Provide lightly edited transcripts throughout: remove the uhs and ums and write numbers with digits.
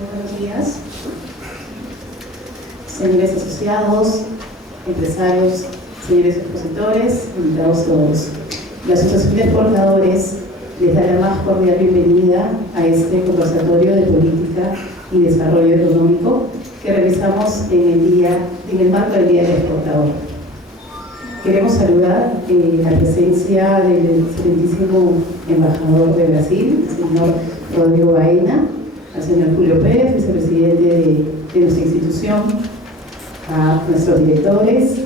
Buenos días, señores asociados, empresarios, señores expositores, invitados todos. La Asociación de Exportadores les da la más cordial bienvenida a este conversatorio de política y desarrollo económico que realizamos en el marco del Día del Exportador. Queremos saludar la presencia del excelentísimo embajador de Brasil, el señor Rodrigo Baena, al señor Julio Pérez, vicepresidente de nuestra institución, a nuestros directores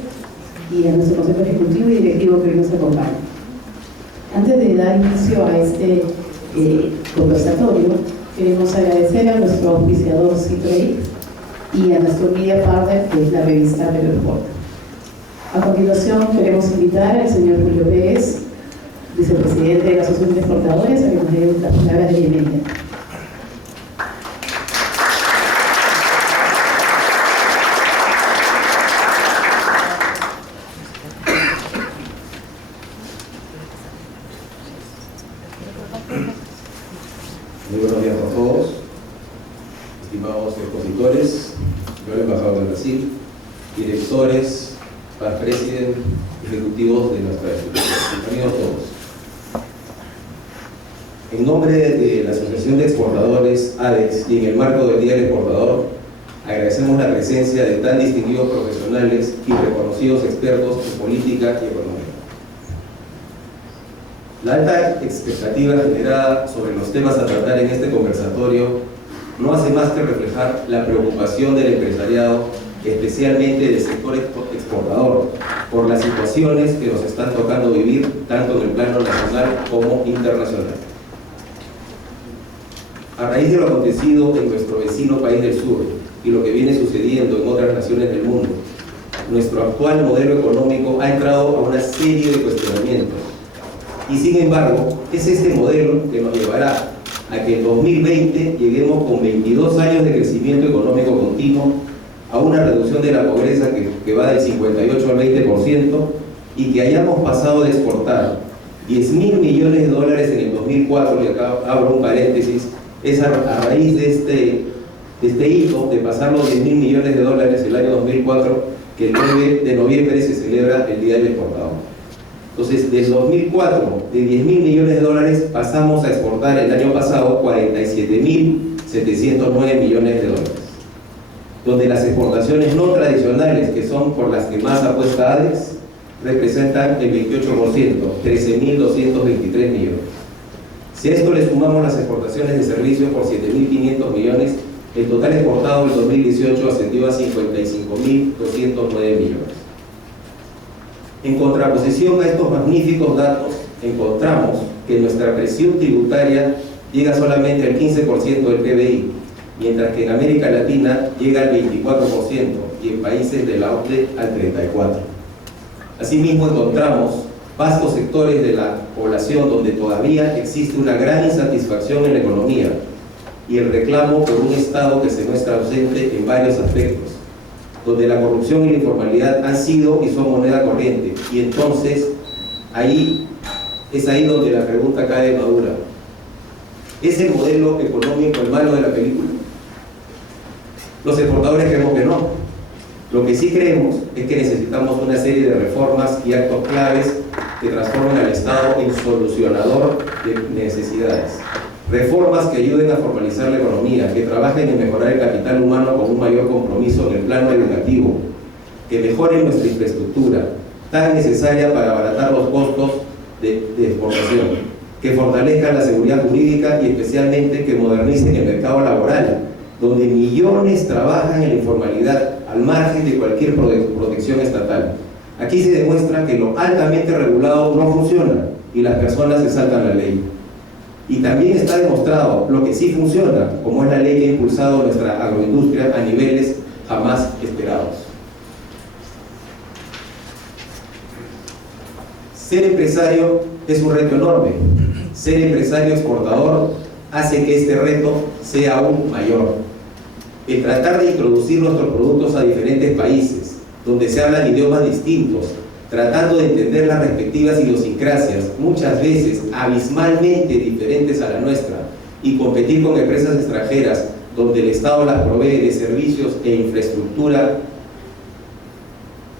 y a nuestro consejo ejecutivo y directivo que hoy nos acompaña. Antes de dar inicio a este conversatorio, queremos agradecer a nuestro auspiciador Citrade y a nuestro media partner, que es la revista Peroexporta. A continuación, queremos invitar al señor Julio Pérez, vicepresidente de la Asociación de Exportadores, a que nos dé las palabras de bienvenida. Muy buenos días a todos, estimados expositores, señor embajador de Brasil, directores, presidentes, ejecutivos de nuestra institución. Bienvenidos todos. En nombre de la Asociación de Exportadores, ADEX, y en el marco del Día del Exportador, agradecemos la presencia de tan distinguidos profesionales y reconocidos expertos en política y economía. La alta expectativa generada sobre los temas a tratar en este conversatorio no hace más que reflejar la preocupación del empresariado, especialmente del sector exportador, por las situaciones que nos están tocando vivir tanto en el plano nacional como internacional. A raíz de lo acontecido en nuestro vecino país del sur y lo que viene sucediendo en otras naciones del mundo, nuestro actual modelo económico ha entrado a una serie de cuestionamientos. Y sin embargo, es este modelo que nos llevará a que en 2020 lleguemos con 22 años de crecimiento económico continuo, a una reducción de la pobreza que va del 58 al 20%, y que hayamos pasado de exportar 10.000 millones de dólares en el 2004, y acá abro un paréntesis, es a raíz de este hito de pasar los 10.000 millones de dólares el año 2004, que el 9 de noviembre se celebra el Día del Exportador. Entonces, desde 2004, de 10.000 millones de dólares, pasamos a exportar el año pasado 47.709 millones de dólares, donde las exportaciones no tradicionales, que son por las que más apuesta ADEX, representan el 28%, 13.223 millones. Si a esto le sumamos las exportaciones de servicios por 7.500 millones, el total exportado en 2018 ascendió a 55.209 millones. En contraposición a estos magníficos datos, encontramos que nuestra presión tributaria llega solamente al 15% del PBI, mientras que en América Latina llega al 24% y en países de la OCDE al 34%. Asimismo, encontramos vastos sectores de la población donde todavía existe una gran insatisfacción en la economía y el reclamo por un Estado que se muestra ausente en varios aspectos, donde la corrupción y la informalidad han sido y son moneda corriente. Y entonces, es ahí donde la pregunta cae madura. ¿Es el modelo económico el malo de la película? Los exportadores creemos que no. Lo que sí creemos es que necesitamos una serie de reformas y actos claves que transformen al Estado en solucionador de necesidades. Reformas que ayuden a formalizar la economía, que trabajen en mejorar el capital humano con un mayor compromiso en el plano educativo, que mejoren nuestra infraestructura, tan necesaria para abaratar los costos de exportación, que fortalezcan la seguridad jurídica y especialmente que modernicen el mercado laboral, donde millones trabajan en la informalidad al margen de cualquier protección estatal. Aquí se demuestra que lo altamente regulado no funciona y las personas se saltan la ley. Y también está demostrado lo que sí funciona, como es la ley que ha impulsado nuestra agroindustria a niveles jamás esperados. Ser empresario es un reto enorme. Ser empresario exportador hace que este reto sea aún mayor. El tratar de introducir nuestros productos a diferentes países, donde se hablan idiomas distintos, tratando de entender las respectivas idiosincrasias, muchas veces abismalmente diferentes a la nuestra, y competir con empresas extranjeras donde el Estado las provee de servicios e infraestructura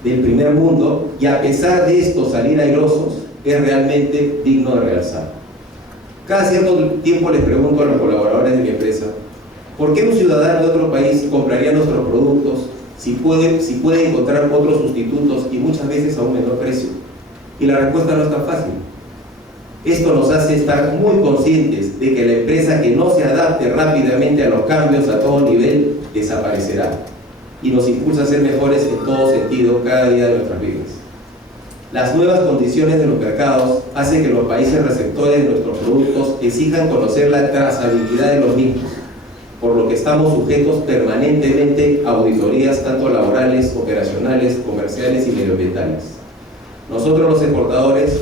del primer mundo, y a pesar de esto salir airosos, es realmente digno de realzar. Cada cierto tiempo les pregunto a los colaboradores de mi empresa, ¿por qué un ciudadano de otro país compraría nuestros productos si puede encontrar otros sustitutos y muchas veces a un menor precio? Y la respuesta no es tan fácil. Esto nos hace estar muy conscientes de que la empresa que no se adapte rápidamente a los cambios a todo nivel desaparecerá, y nos impulsa a ser mejores en todo sentido cada día de nuestras vidas. Las nuevas condiciones de los mercados hacen que los países receptores de nuestros productos exijan conocer la trazabilidad de los mismos, por lo que estamos sujetos permanentemente a auditorías tanto laborales, operacionales, comerciales y medioambientales. Nosotros los exportadores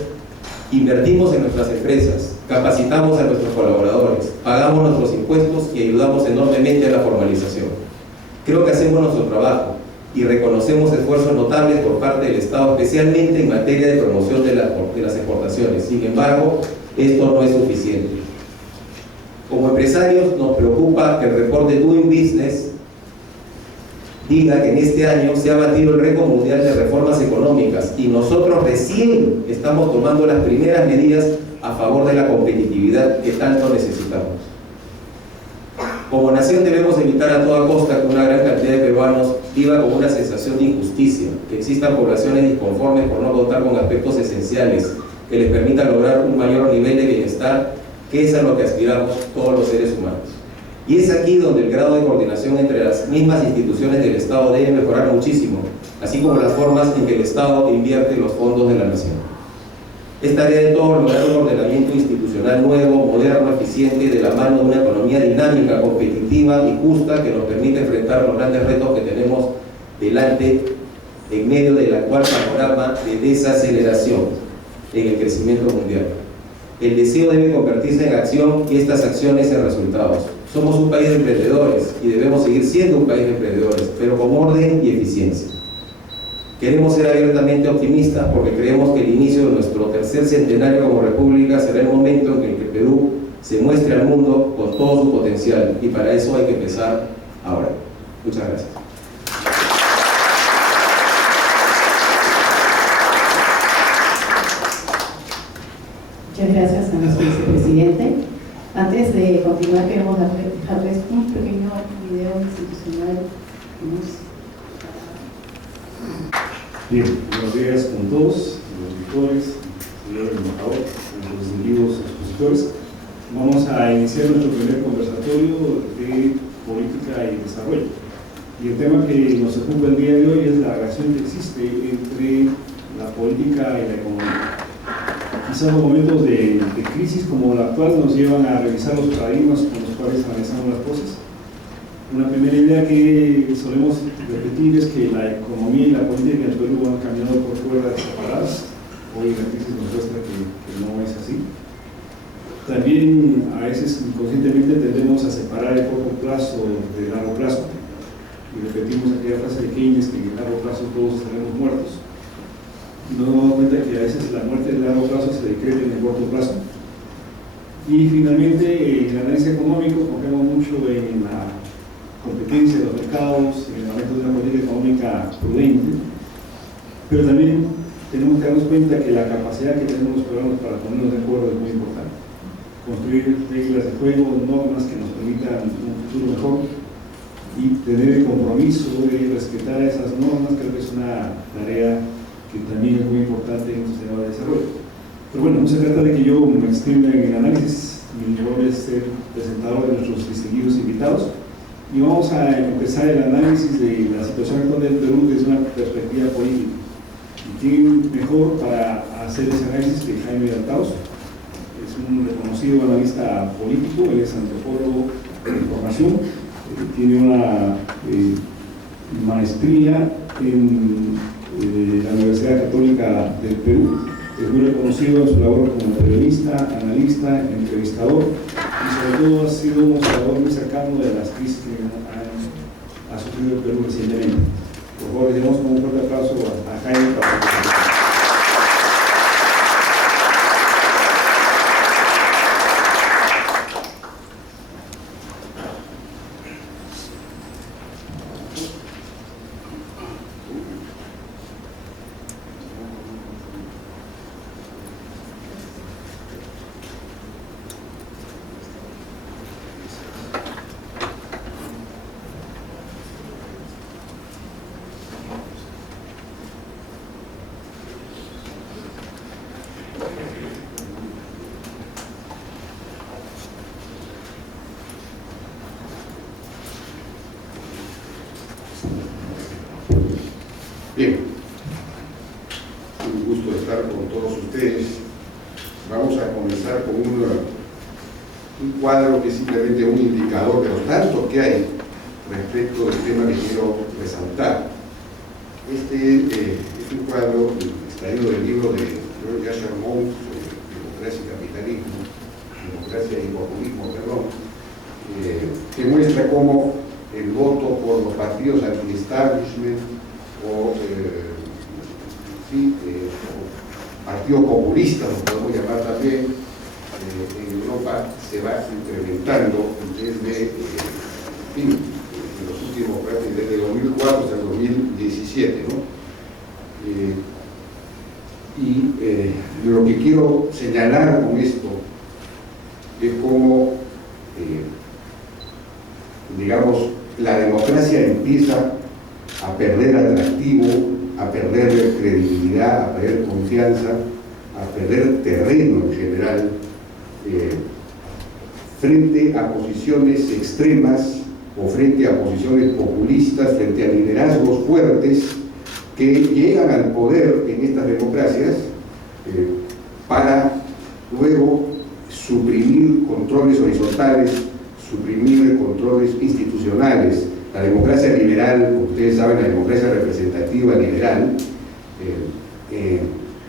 invertimos en nuestras empresas, capacitamos a nuestros colaboradores, pagamos nuestros impuestos y ayudamos enormemente a la formalización. Creo que hacemos nuestro trabajo y reconocemos esfuerzos notables por parte del Estado, especialmente en materia de promoción de las exportaciones. Sin embargo, esto no es suficiente. Como empresarios, nos preocupa que el reporte Doing Business diga que en este año se ha batido el récord mundial de reformas económicas y nosotros recién estamos tomando las primeras medidas a favor de la competitividad que tanto necesitamos. Como nación debemos evitar a toda costa que una gran cantidad de peruanos viva con una sensación de injusticia, que existan poblaciones disconformes por no contar con aspectos esenciales que les permitan lograr un mayor nivel de bienestar, que es a lo que aspiramos todos los seres humanos. Y es aquí donde el grado de coordinación entre las mismas instituciones del Estado debe mejorar muchísimo, así como las formas en que el Estado invierte los fondos de la nación. Es tarea de todos lograr un ordenamiento institucional nuevo, moderno, eficiente, de la mano de una economía dinámica, competitiva y justa que nos permita enfrentar los grandes retos que tenemos delante en medio del actual panorama de desaceleración en el crecimiento mundial. El deseo debe convertirse en acción y estas acciones en resultados. Somos un país de emprendedores y debemos seguir siendo un país de emprendedores, pero con orden y eficiencia. Queremos ser abiertamente optimistas porque creemos que el inicio de nuestro tercer centenario como república será el momento en el que Perú se muestre al mundo con todo su potencial, y para eso hay que empezar ahora. Muchas gracias. Muchas gracias a nuestro vicepresidente. Antes de continuar, queremos dejarles un pequeño video institucional. Bien, buenos días con todos, los auditores, señor embajador, nuestros distinguidos expositores. Vamos a iniciar nuestro primer conversatorio de política y desarrollo. Y el tema que nos ocupa el día de hoy es la relación que existe entre la política y la economía. Quizás los momentos de crisis como la actual nos llevan a revisar los paradigmas con los cuales analizamos las cosas. Una primera idea que solemos repetir es que la economía y la política en el Perú han caminado por cuerdas separadas. Hoy la crisis nos muestra que no es así. También a veces inconscientemente tendemos a separar el corto plazo del largo plazo. Y repetimos aquella frase de Keynes que en el largo plazo todos estaremos muertos. Y nos damos cuenta que a veces la muerte del largo plazo se decreta en el corto plazo. Y finalmente, en el análisis económico confiamos mucho en la competencia de los mercados, en el manejo de una política económica prudente, pero también tenemos que darnos cuenta que la capacidad que tenemos los peruanos para ponernos de acuerdo es muy importante. Construir reglas de juego, normas que nos permitan un futuro mejor y tener el compromiso de respetar esas normas, creo que es una tarea que también es muy importante en un sistema de desarrollo. Pero bueno, no se trata de que yo me extienda en el análisis, mi rol es ser presentador de nuestros distinguidos invitados. Y vamos a empezar el análisis de la situación actual del Perú desde una perspectiva política. ¿Y quién mejor para hacer ese análisis que Jaime Daltaos? Es un reconocido analista político, él es antropólogo de formación, tiene una maestría en la Universidad Católica del Perú, es muy reconocido en su labor como periodista, analista, entrevistador, y sobre todo ha sido un observador muy cercano de las crisis que ha sufrido el Perú recientemente. Por favor, le damos con un fuerte aplauso a Jaime para Bien, un gusto estar con todos ustedes. Vamos a comenzar con un cuadro que es simplemente un indicador de los tantos que hay respecto del tema que quiero resaltar. Este es un cuadro extraído del libro de Yasser Mount, Democracia y Capitalismo, Democracia y Populismo, perdón, que muestra cómo el voto por los partidos anti-establishment o partidos populistas, lo podemos llamar también, en Europa se va incrementando desde los últimos, desde 2004 hasta el 2017, ¿no? Lo que quiero señalar con esto es cómo, digamos, la democracia empieza a perder atractivo, a perder credibilidad, a perder confianza, a perder terreno en general, frente a posiciones extremas o frente a posiciones populistas, frente a liderazgos fuertes que llegan al poder en estas democracias para luego suprimir controles horizontales, suprimir controles institucionales. La democracia liberal, como ustedes saben, la democracia representativa liberal,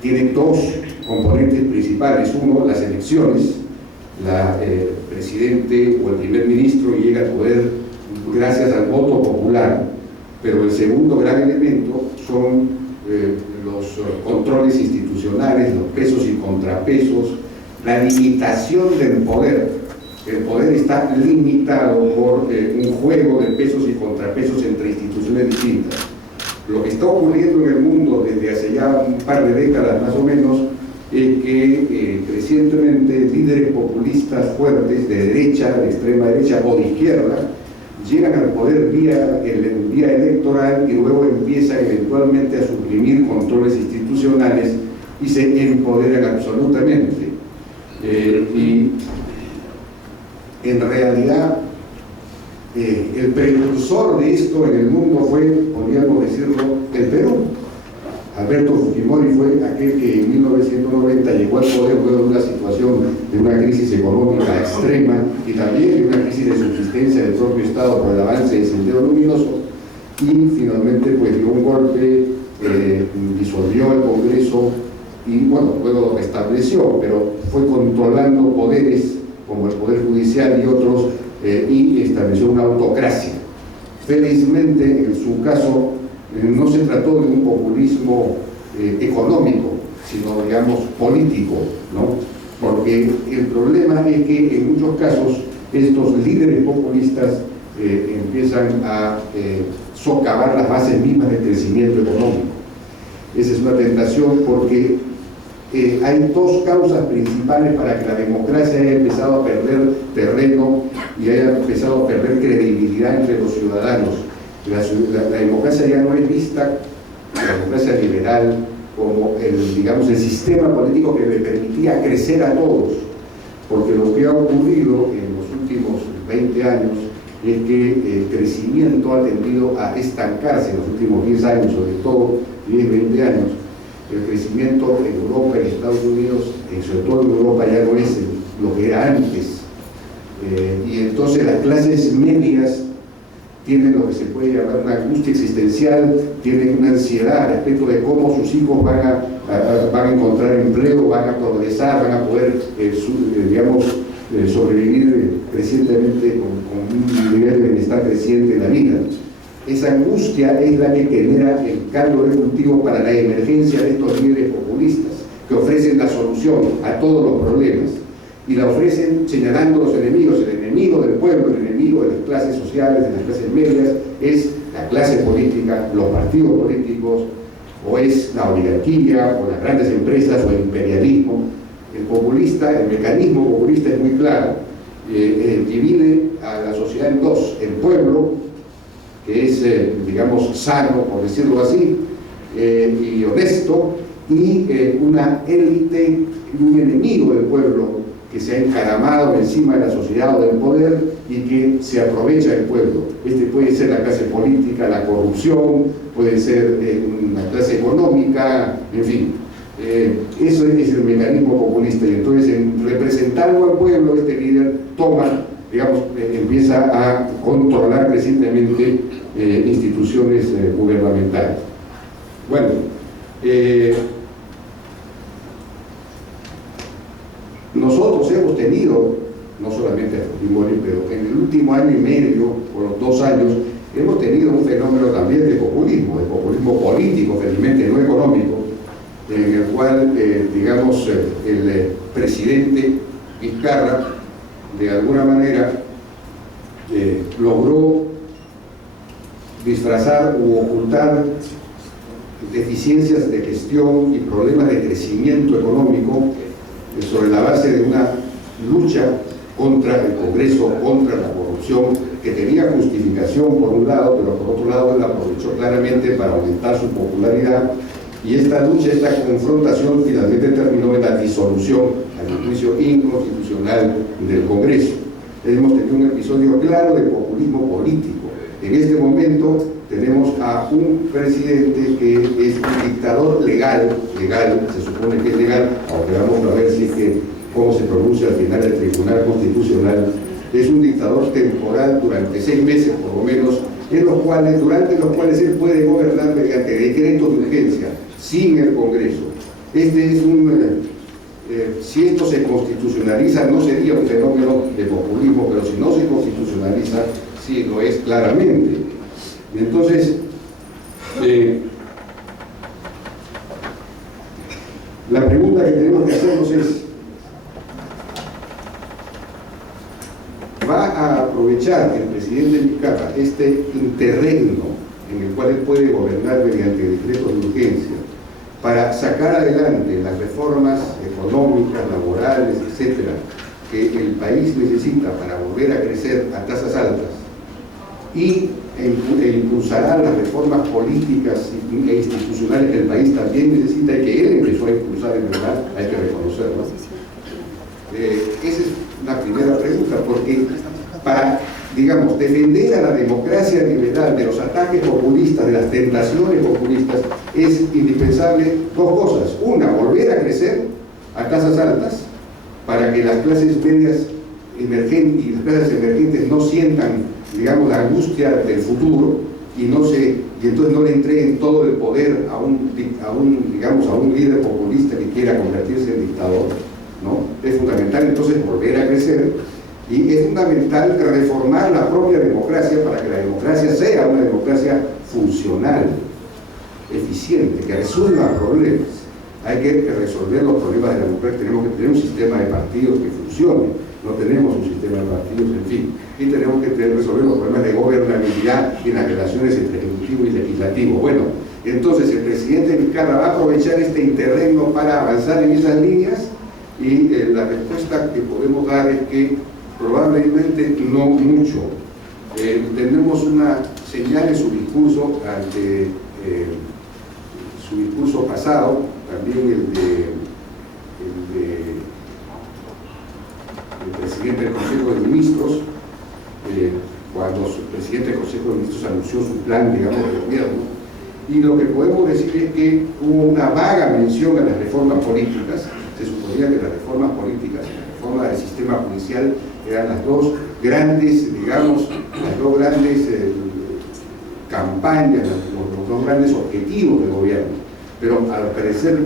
tiene dos componentes principales. Uno, las elecciones. El presidente o el primer ministro llega al poder gracias al voto popular, pero el segundo gran elemento son los controles institucionales, los pesos y contrapesos, la limitación del poder. El poder está limitado por un juego de pesos y contrapesos entre instituciones distintas. Lo que está ocurriendo en el mundo desde hace ya un par de décadas más o menos es que crecientemente líderes populistas fuertes de derecha, de extrema derecha o de izquierda llegan al poder vía electoral y luego empiezan eventualmente a suprimir controles institucionales y se empoderan absolutamente. Y en realidad el precursor de esto en el mundo fue, podríamos decirlo, el Perú. Alberto Fujimori fue aquel que en 1990 llegó al poder luego de una situación de una crisis económica extrema y también de una crisis de subsistencia del propio Estado por el avance del Sendero Luminoso, y finalmente pues dio un golpe, disolvió el Congreso y bueno, luego restableció, pero fue controlando poderes como el Poder Judicial y otros, y estableció una autocracia. Felizmente, en su caso, no se trató de un populismo económico, sino, digamos, político, ¿no? Porque el problema es que en muchos casos estos líderes populistas empiezan a socavar las bases mismas del crecimiento económico. Esa es una tentación porque hay dos causas principales para que la democracia haya empezado a perder terreno y haya empezado a perder credibilidad entre los ciudadanos. La democracia ya no es vista, la democracia liberal, como el sistema político que le permitía crecer a todos, porque lo que ha ocurrido en los últimos 20 años es que el crecimiento ha tendido a estancarse en los últimos 10 años, sobre todo 10, 20 años. El crecimiento en Europa, en Estados Unidos, sobre todo en Europa, ya no es lo que era antes. Y entonces las clases medias tienen lo que se puede llamar una angustia existencial, tienen una ansiedad respecto de cómo sus hijos van a encontrar empleo, van a progresar, van a poder, sobrevivir crecientemente con un nivel de bienestar creciente en la vida. Esa angustia es la que genera el caldo de cultivo para la emergencia de estos líderes populistas, que ofrecen la solución a todos los problemas, y la ofrecen señalando los enemigos. El enemigo del pueblo, el enemigo de las clases sociales, de las clases medias, es la clase política, los partidos políticos, o es la oligarquía, o las grandes empresas, o el imperialismo. El mecanismo populista es muy claro, divide a la sociedad en dos: el pueblo, que es, sano, por decirlo así, y honesto, y una élite y un enemigo del pueblo, que se ha encaramado encima de la sociedad o del poder y que se aprovecha del pueblo. Este puede ser la clase política, la corrupción, puede ser una clase económica, en fin. Eso es el mecanismo populista, y entonces representando al pueblo, este líder toma, digamos, empieza a controlar recientemente instituciones gubernamentales. Bueno, nosotros hemos tenido, no solamente a Fujimori, pero en el último año y medio, o los 2 años, hemos tenido un fenómeno también de populismo político, felizmente no económico, en el cual, digamos, el presidente Vizcarra, de alguna manera, logró disfrazar u ocultar deficiencias de gestión y problemas de crecimiento económico sobre la base de una lucha contra el Congreso, contra la corrupción, que tenía justificación por un lado, pero por otro lado él la aprovechó claramente para aumentar su popularidad, y esta lucha, esta confrontación finalmente terminó en la disolución, a mi juicio, inconstitucional del Congreso. Hemos tenido un episodio claro de populismo político. En este momento tenemos a un presidente que es un dictador legal, se supone que es legal, aunque vamos a ver si es que cómo se pronuncia al final el Tribunal Constitucional. Es un dictador temporal durante 6 meses por lo menos, durante los cuales él puede gobernar mediante decretos de urgencia, sin el Congreso. Si esto se constitucionaliza, no sería un fenómeno de populismo, pero si no se constitucionaliza, sí lo es claramente. Entonces, la pregunta que tenemos que hacernos es: ¿va a aprovechar el presidente Vizcarra este interregno en el cual él puede gobernar mediante decretos de urgencia para sacar adelante las reformas económicas, laborales, etcétera, que el país necesita para volver a crecer a tasas altas, y impulsará las reformas políticas e institucionales que el país también necesita y que él empezó a impulsar, en verdad, hay que reconocerlo? Esa es la primera pregunta, porque para, digamos, defender a la democracia liberal de los ataques populistas, de las tentaciones populistas, es indispensable 2 cosas. Una, volver a crecer a tasas altas para que las clases medias emergentes y las clases emergentes no sientan, digamos, la angustia del futuro y entonces no le entreguen todo el poder a un líder populista que quiera convertirse en dictador, ¿no? Es fundamental entonces volver a crecer, y es fundamental reformar la propia democracia para que la democracia sea una democracia funcional, eficiente, que resuelva problemas. Hay que resolver los problemas de la democracia. Tenemos que tener un sistema de partidos que funcione. No tenemos un sistema de partidos, en fin. Y tenemos que resolver los problemas de gobernabilidad y las relaciones entre ejecutivo y legislativo. Bueno, entonces el presidente Vizcarra va a aprovechar este interregno para avanzar en esas líneas, y la respuesta que podemos dar es que probablemente no mucho. Tenemos una señal en su discurso ante su discurso pasado, también el presidente del Consejo de Ministros, cuando el presidente del Consejo de Ministros anunció su plan, digamos, de gobierno, y lo que podemos decir es que hubo una vaga mención a las reformas políticas. Se suponía que las reformas políticas y la reforma del sistema judicial eran las dos grandes, digamos, campañas, los 2 grandes objetivos del gobierno. Pero al parecer,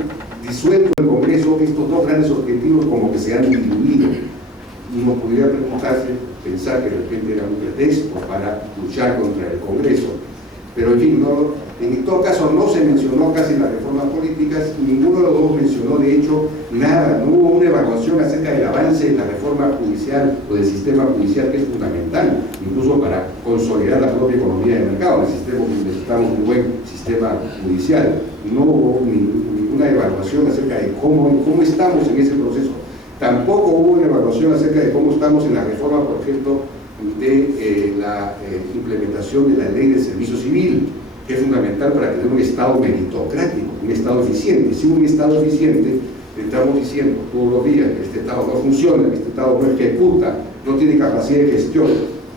disuelto el Congreso, estos 2 grandes objetivos como que se han diluido. Uno pudiera pensar que de repente era un pretexto para luchar contra el Congreso. Pero en fin, en todo caso no se mencionó casi las reformas políticas, ninguno de los 2 mencionó de hecho nada, no hubo una evaluación acerca del avance de la reforma judicial o del sistema judicial, que es fundamental, incluso para consolidar la propia economía de mercado. Necesitamos un buen sistema judicial. No hubo ninguna evaluación acerca de cómo estamos en ese proceso. Tampoco hubo una evaluación acerca de cómo estamos en la reforma, por ejemplo, de la implementación de la ley del servicio civil, que es fundamental para tener un Estado meritocrático, un Estado eficiente. Sin un Estado eficiente, le estamos diciendo todos los días que este Estado no funciona, que este Estado no ejecuta, no tiene capacidad de gestión.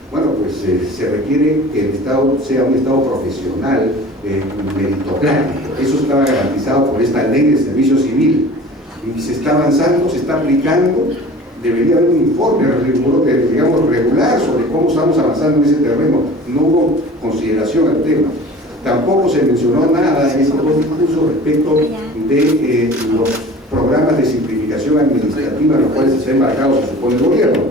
Bueno, pues se requiere que el Estado sea un Estado profesional, meritocrático. Eso estaba garantizado por esta ley de servicio civil. Y se está avanzando, se está aplicando. Debería haber un informe, digamos, regular sobre cómo estamos avanzando en ese terreno. No hubo consideración al tema. Tampoco se mencionó nada en ese discurso respecto de los programas de simplificación administrativa en los cuales se ha embarcado, se supone, el gobierno.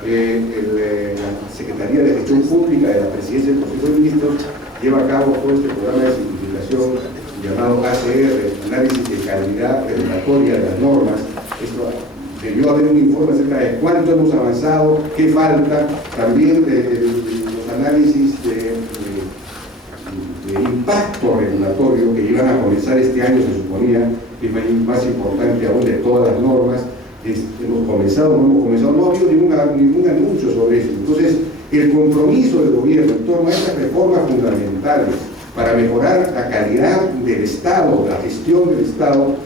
La Secretaría de Gestión Pública de la Presidencia del Consejo de Ministros lleva a cabo todo este programa de simplificación llamado ACR, análisis de calidad regulatoria de las normas. Esto debió haber un informe acerca de cuánto hemos avanzado, qué falta, también los análisis de impacto regulatorio que iban a comenzar este año, se suponía que es más importante aún de todas las normas. Hemos comenzado, no hemos comenzado, no ha habido ningún anuncio sobre eso. Entonces, el compromiso del gobierno en torno a estas reformas fundamentales para mejorar la calidad del Estado, la gestión del Estado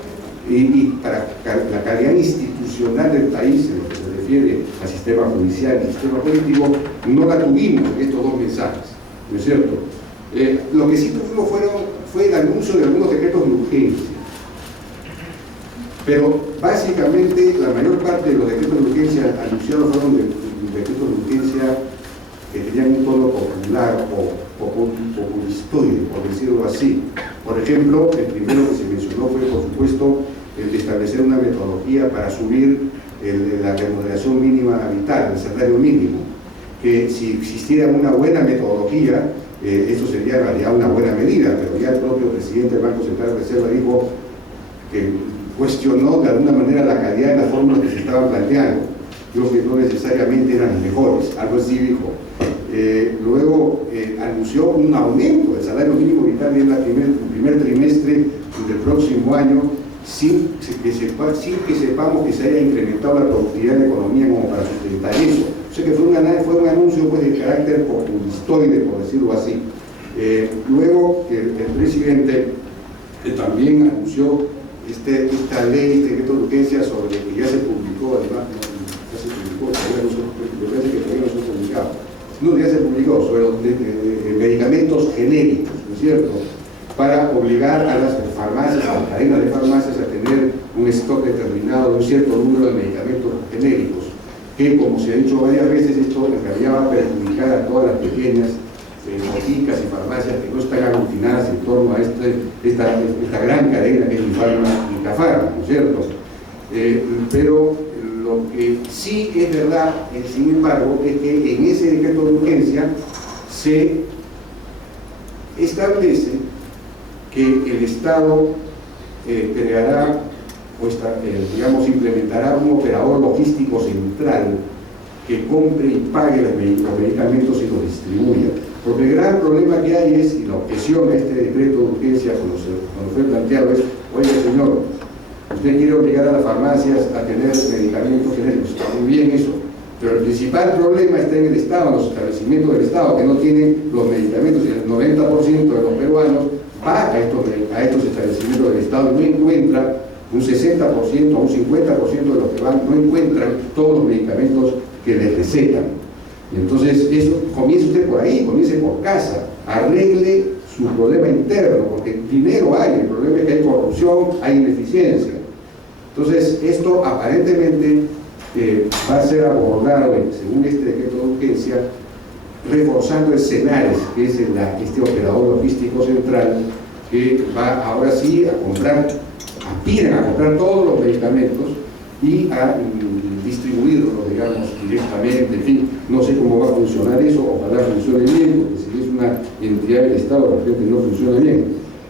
y para la calidad institucional del país, en lo que se refiere al sistema judicial y al sistema político, no la tuvimos en estos dos mensajes, ¿no es cierto? Lo que sí tuvimos fue el anuncio de algunos decretos de urgencia. Pero básicamente la mayor parte de los decretos de urgencia anunciados fueron decretos de urgencia que tenían un tono popular o populistoide, por decirlo así. Por ejemplo, el primero que se mencionó fue, por supuesto, el de establecer una metodología para subir la remuneración mínima vital, el salario mínimo. Que si existiera una buena metodología, eso sería en realidad una buena medida, pero ya el propio presidente del Banco Central de Reserva dijo que cuestionó de alguna manera la calidad de las fórmulas que se estaban planteando. Creo que no necesariamente eran mejores, algo así dijo. Luego anunció un aumento del salario mínimo vital en el primer trimestre del próximo año, sin que sepamos que se haya incrementado la productividad de la economía como para sustentar eso. O sea que fue un anuncio pues, de carácter populistoide, por decirlo así. Luego el presidente también anunció esta ley, este decreto de urgencia sobre que ya se publicó, además, ya se publicó, me parece que todavía no se ha publicado. No, ya se publicó sobre los medicamentos genéricos, ¿no es cierto? Para obligar a las farmacias, a las cadenas de farmacias a tener un stock determinado de un cierto número de medicamentos genéricos, que como se ha dicho varias veces, esto en realidad va a perjudicar a todas las pequeñas boticas y farmacias que no están aglutinadas en torno a esta gran cadena que es Infarma y Cafarma, ¿no es cierto? Pero lo que sí es verdad, sin embargo, es que en ese decreto de urgencia se establece que el Estado creará, digamos, implementará un operador logístico central que compre y pague los medicamentos y los distribuya. Porque el gran problema que hay es, y la objeción a este decreto de urgencia cuando fue planteado es, oye señor, usted quiere obligar a las farmacias a tener medicamentos genéricos, está muy bien eso, pero el principal problema está en el Estado, en los establecimientos del Estado, que no tienen los medicamentos, y el 90% de los peruanos va a estos establecimientos del Estado y no encuentra un 60% o un 50% de los que van, no encuentran todos los medicamentos que les recetan. Entonces, eso, comience usted por ahí, comience por casa, arregle su problema interno, porque dinero hay, el problema es que hay corrupción, hay ineficiencia. Entonces, esto aparentemente va a ser abordado, según este decreto de urgencia, reforzando el SENARES, que es este operador logístico central, que va ahora sí a comprar, aspiran a comprar todos los medicamentos y a distribuirlos, digamos, directamente, en fin, no sé cómo va a funcionar eso, ojalá funcione bien, porque si es una entidad del Estado, de repente no funciona bien.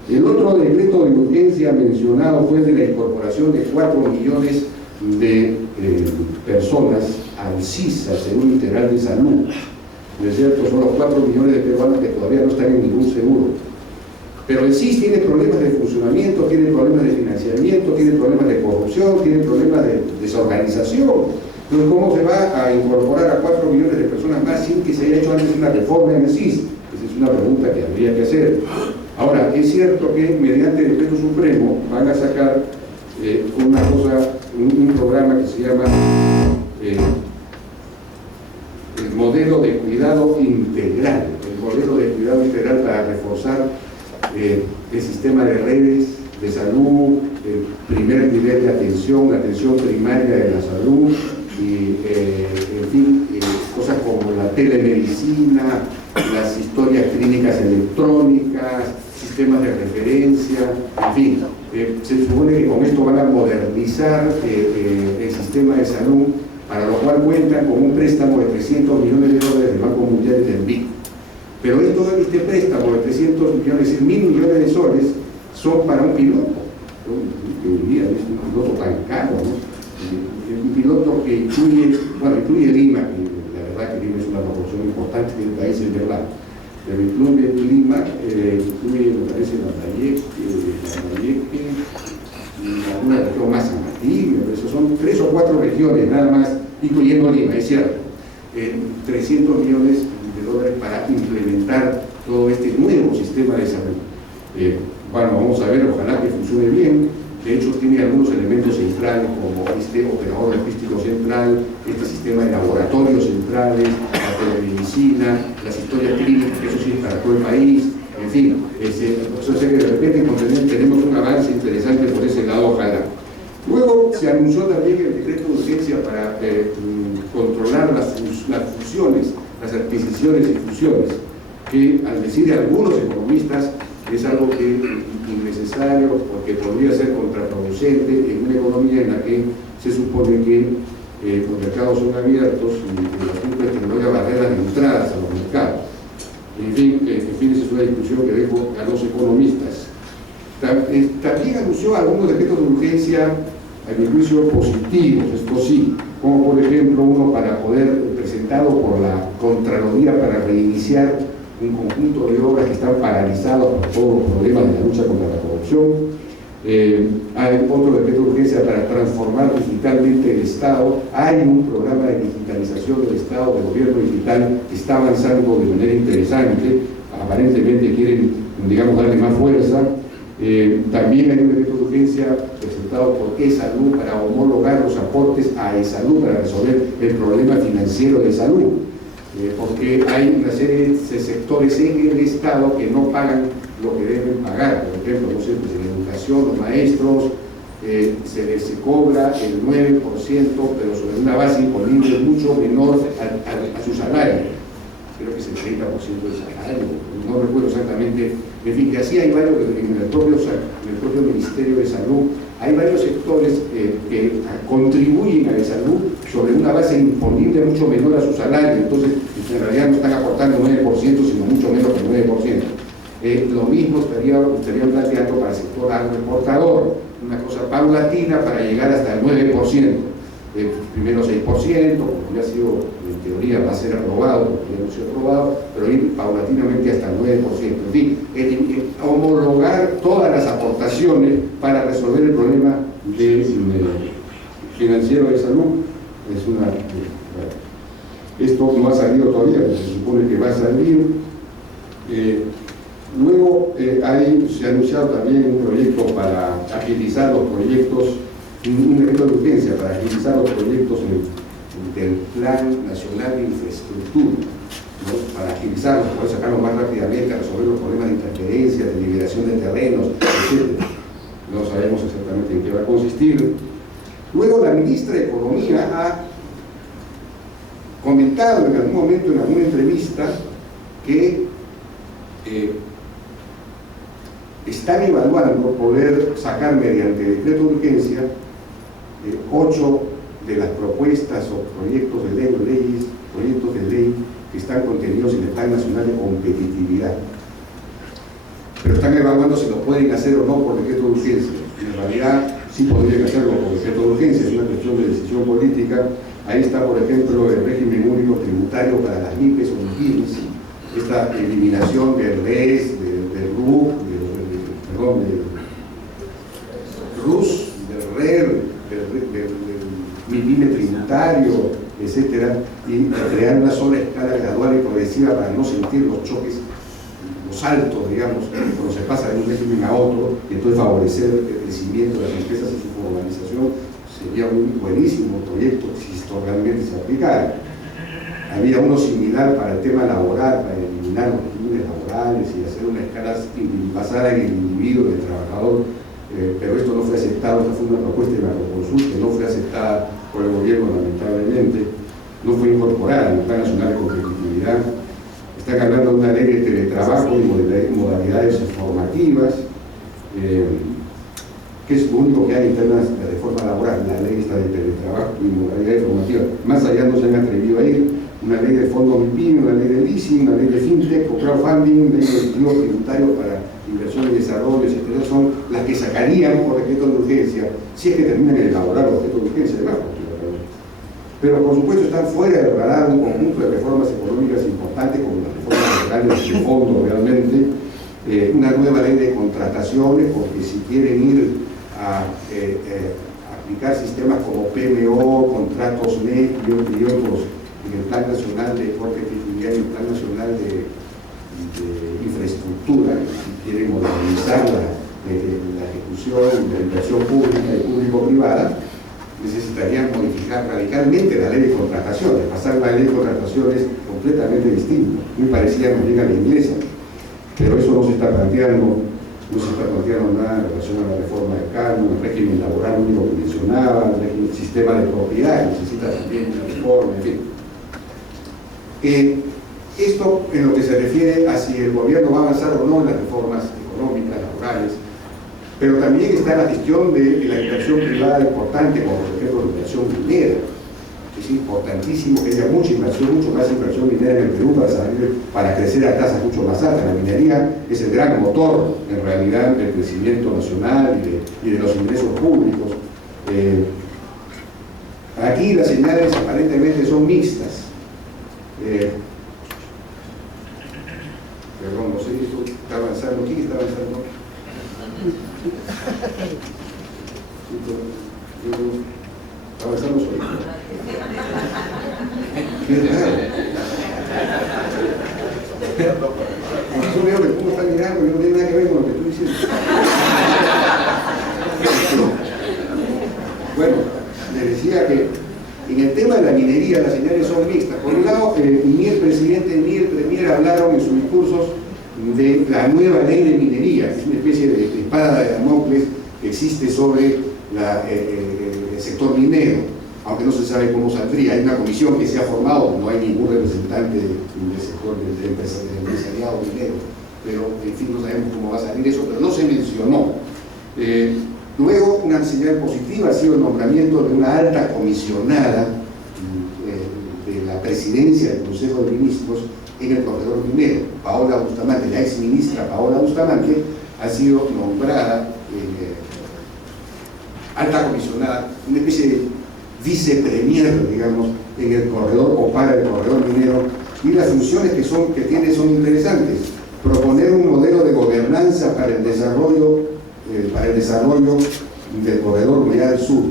El otro decreto de urgencia mencionado fue el de la incorporación de 4 millones de personas al CISA, Seguro Integral de Salud. ¿No es cierto? Son los 4 millones de peruanos que todavía no están en ningún seguro. Pero el CIS tiene problemas de funcionamiento, tiene problemas de financiamiento, tiene problemas de corrupción, tiene problemas de desorganización. Entonces, ¿cómo se va a incorporar a 4 millones de personas más sin que se haya hecho antes una reforma en el CIS? Esa es una pregunta que habría que hacer. Ahora, es cierto que mediante el decreto supremo van a sacar un programa que se llama el modelo de cuidado integral, para reforzar el sistema de redes de salud, el primer nivel de atención, la atención primaria de la salud, y en fin, cosas como la telemedicina, las historias clínicas electrónicas, sistemas de referencia, en fin. Se supone que con esto van a modernizar el sistema de salud, para lo cual cuentan con un préstamo de $300 millones del Banco Mundial y del BID. Pero este préstamo de 300 millones, es 1.000 millones de soles, son para un piloto. Que hoy día es un piloto tan caro, ¿no? Un piloto que incluye Lima, que la verdad que Lima es una proporción importante del país, es verdad. Pero incluye Lima, incluye, me parece, Lambayeque, y alguna región más, San Martín, eso son 3 o 4 regiones nada más, incluyendo Lima, es cierto. 300 millones de dólares para implementar todo este nuevo sistema de salud. Bueno, vamos a ver, ojalá que funcione bien. De hecho, tiene algunos elementos centrales, como este operador logístico central, este sistema de laboratorios centrales, la telemedicina, las historias clínicas, que eso sí es para todo el país, en fin. O sea que de repente tenemos un avance interesante por ese lado, ojalá. Luego se anunció también el decreto de urgencia para controlar las fusiones, las adquisiciones y fusiones, que al decir de algunos economistas es algo que innecesario porque podría ser contraproducente en una economía en la que se supone que los mercados son abiertos y el asunto es que no haya barreras de entradas a los mercados. En fin, esa es una discusión que dejo a los economistas. También anunció algunos decretos de urgencia, a mi juicio, positivos, esto sí, como por ejemplo uno presentado por la Contraloría para reiniciar un conjunto de obras que están paralizados por todos los problemas de la lucha contra la corrupción. Hay otro decreto de urgencia para transformar digitalmente el Estado. Hay un programa de digitalización del Estado, de gobierno digital, que está avanzando de manera interesante. Aparentemente quieren, digamos, darle más fuerza. También hay un decreto de urgencia presentado por eSalud para homologar los aportes a eSalud para resolver el problema financiero de salud. Porque hay una serie de sectores en el Estado que no pagan lo que deben pagar. Por ejemplo, no sé, pues en educación, los maestros, se les cobra el 9%, pero sobre una base imponible mucho menor a su salario. Creo que es el 30% del salario, no recuerdo exactamente. En fin, que así hay varios, en el propio Ministerio de Salud, hay varios sectores que contribuyen a la salud sobre una base imponible mucho menor a su salario. Entonces, en realidad no están aportando 9%, sino mucho menos que el 9%. Lo mismo estarían planteando para el sector agroexportador, una cosa paulatina para llegar hasta el 9%. Primero 6%, porque ya ha sido, en teoría, va a ser aprobado, porque ya no se ha aprobado, pero ir paulatinamente hasta el 9%. En fin, homologar todas las aportaciones para resolver el problema financiero de salud es una... Esto no ha salido todavía, pero se supone que va a salir. Luego se ha anunciado también un proyecto para agilizar los proyectos, un decreto de urgencia para agilizar los proyectos del Plan Nacional de Infraestructura, ¿no? Para agilizarlos, poder sacarlos más rápidamente, a resolver los problemas de interferencia, de liberación de terrenos, etc. No sabemos exactamente en qué va a consistir. Luego la ministra de Economía ha comentado en algún momento, en alguna entrevista, que están evaluando poder sacar mediante decreto de urgencia 8 de las propuestas o proyectos de ley que están contenidos en el Plan Nacional de Competitividad. Pero están evaluando si lo pueden hacer o no por decreto de urgencia. En realidad sí podrían hacerlo por decreto de urgencia, es una cuestión de decisión política. Ahí está, por ejemplo, el régimen único tributario para las MIPES o MIPYMES, esta eliminación del RES, del RUC, del RUS, del RER, del MIPYME tributario, etcétera, y crear una sola escala gradual y progresiva para no sentir los choques los saltos, digamos, cuando se pasa de un régimen a otro, y entonces favorecer el crecimiento de las empresas y su formalización, sería un buenísimo proyecto si esto realmente se aplicara. Había uno similar para el tema laboral, para eliminar los regímenes laborales y hacer una escala basada en el individuo, en el trabajador, pero esto no fue aceptado. Esta fue una propuesta de la Proconsul que no fue aceptada por el gobierno, lamentablemente, no fue incorporada en el Plan Nacional de Competitividad. Están hablando de una ley de teletrabajo y modalidades formativas, que es lo único que hay en temas de reforma laboral, la ley esta de teletrabajo y modalidades formativas. Más allá no se han atrevido a ir. Una ley de fondo MIPYME, una ley de leasing, una ley de fintech o crowdfunding, ley de incentivos tributarios para inversión y desarrollo, etc. Son las que sacarían por decreto de urgencia, si es que terminan de elaborar los decretos de urgencia, además. Pero por supuesto están fuera del radar un conjunto de reformas económicas importantes, como las reformas laborales de fondo realmente, una nueva ley de contrataciones, porque si quieren ir a aplicar sistemas como PMO, contratos NEC y otros, en el Plan Nacional de Corte Tributario y el Plan Nacional de Infraestructura, si quieren modernizar la ejecución de la inversión pública y público-privada, necesitarían modificar radicalmente la ley de contrataciones, pasar una ley de contrataciones completamente distinta, muy parecida más bien a la inglesa, pero eso no se está planteando. No se está planteando nada en relación a la reforma del canon, el régimen laboral único que mencionaba, el sistema de propiedad, que necesita también una reforma, en fin. Esto en lo que se refiere a si el gobierno va a avanzar o no en las reformas económicas, laborales, pero también está la gestión de la inversión privada importante, como por ejemplo la inversión minera. Es importantísimo que haya mucha inversión, mucho más inversión minera en el Perú para crecer a tasas mucho más altas. La minería es el gran motor, en realidad, del crecimiento nacional y de los ingresos públicos. Aquí las señales aparentemente son mixtas. Perdón, no sé si esto está avanzando. ¿Quién está avanzando? Está avanzando solo. Qué raro. Yo veo que tú estás mirando y no tiene nada que ver con lo que estoy diciendo. Bueno, les decía que en el tema de la minería las señales son mixtas. Por un lado, ni el presidente ni el premier hablaron en sus discursos de la nueva ley de minería, es una especie de espada de Damocles que existe sobre el sector minero, aunque no se sabe cómo saldría. Hay una comisión que se ha formado, no hay ningún representante del sector del empresariado minero, pero en fin, no sabemos cómo va a salir eso, pero no se mencionó. Luego, una señal positiva ha sido el nombramiento de una alta comisionada de la presidencia del Consejo de Ministros en el corredor minero. Paola Bustamante, la ex ministra Paola Bustamante, ha sido nombrada alta comisionada, una especie de vicepremier, digamos, en el corredor o para el corredor minero, y las funciones que tiene son interesantes. Proponer un modelo de gobernanza para el desarrollo del corredor Mirar Sur,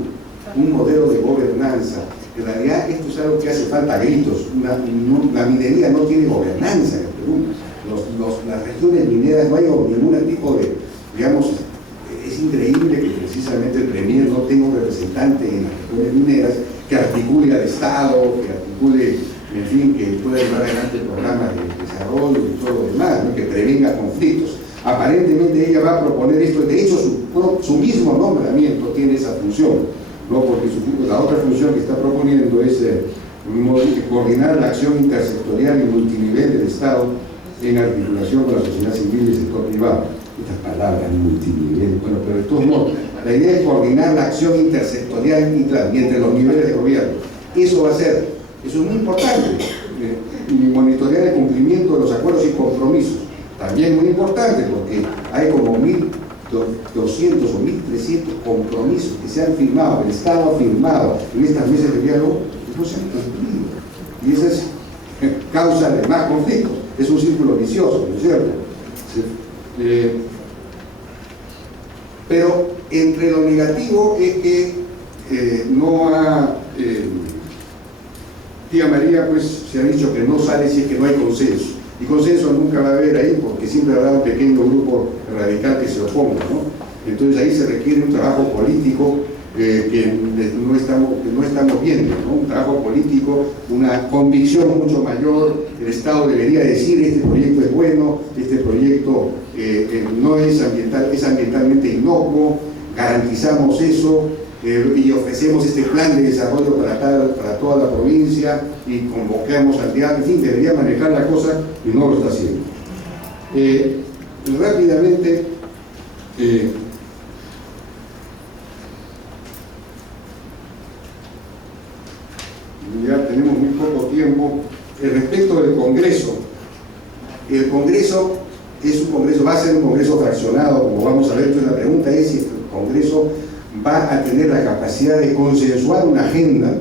un modelo de gobernanza. En realidad esto es algo que hace falta a gritos. La minería no tiene gobernanza en el Perú. Las regiones mineras no hay ningún tipo de, digamos, es increíble que precisamente el premier no tenga un representante en las regiones mineras que articule al Estado, que articule, en fin, que pueda llevar adelante programas de desarrollo y todo lo demás, ¿no? Que prevenga conflictos. Aparentemente ella va a proponer esto, de hecho su mismo nombramiento tiene esa función, ¿no? Porque la otra función que está proponiendo es coordinar la acción intersectorial y multinivel del Estado en articulación con la sociedad civil y el sector privado. Estas palabras, multinivel, bueno, pero de todos modos, la idea es coordinar la acción intersectorial y entre los niveles de gobierno. Eso va a ser, eso es muy importante, y monitorear el cumplimiento de los acuerdos y compromisos. También muy importante porque hay como 1.200 o 1.300 compromisos que se han firmado, el Estado ha firmado en estas mesas de diálogo, que no se han cumplido. Y esa es causa de más conflictos. Es un círculo vicioso, ¿no es cierto? Pero entre lo negativo es que no ha... tía María, pues se ha dicho que no sale si es que no hay consenso. Y consenso nunca va a haber ahí, porque siempre habrá un pequeño grupo radical que se oponga, ¿no? Entonces ahí se requiere un trabajo político que no estamos viendo, ¿no? Un trabajo político, una convicción mucho mayor. El Estado debería decir: este proyecto es bueno, este proyecto no es ambiental, es ambientalmente inocuo, garantizamos eso, y ofrecemos este plan de desarrollo para toda la provincia, y convocamos al diálogo. En fin, debería manejar la cosa y no lo está haciendo. Rápidamente, ya tenemos muy poco tiempo. Respecto del Congreso, el Congreso es un Congreso, va a ser un Congreso fraccionado, como vamos a ver. Entonces la pregunta es si el Congreso va a tener la capacidad de consensuar una agenda,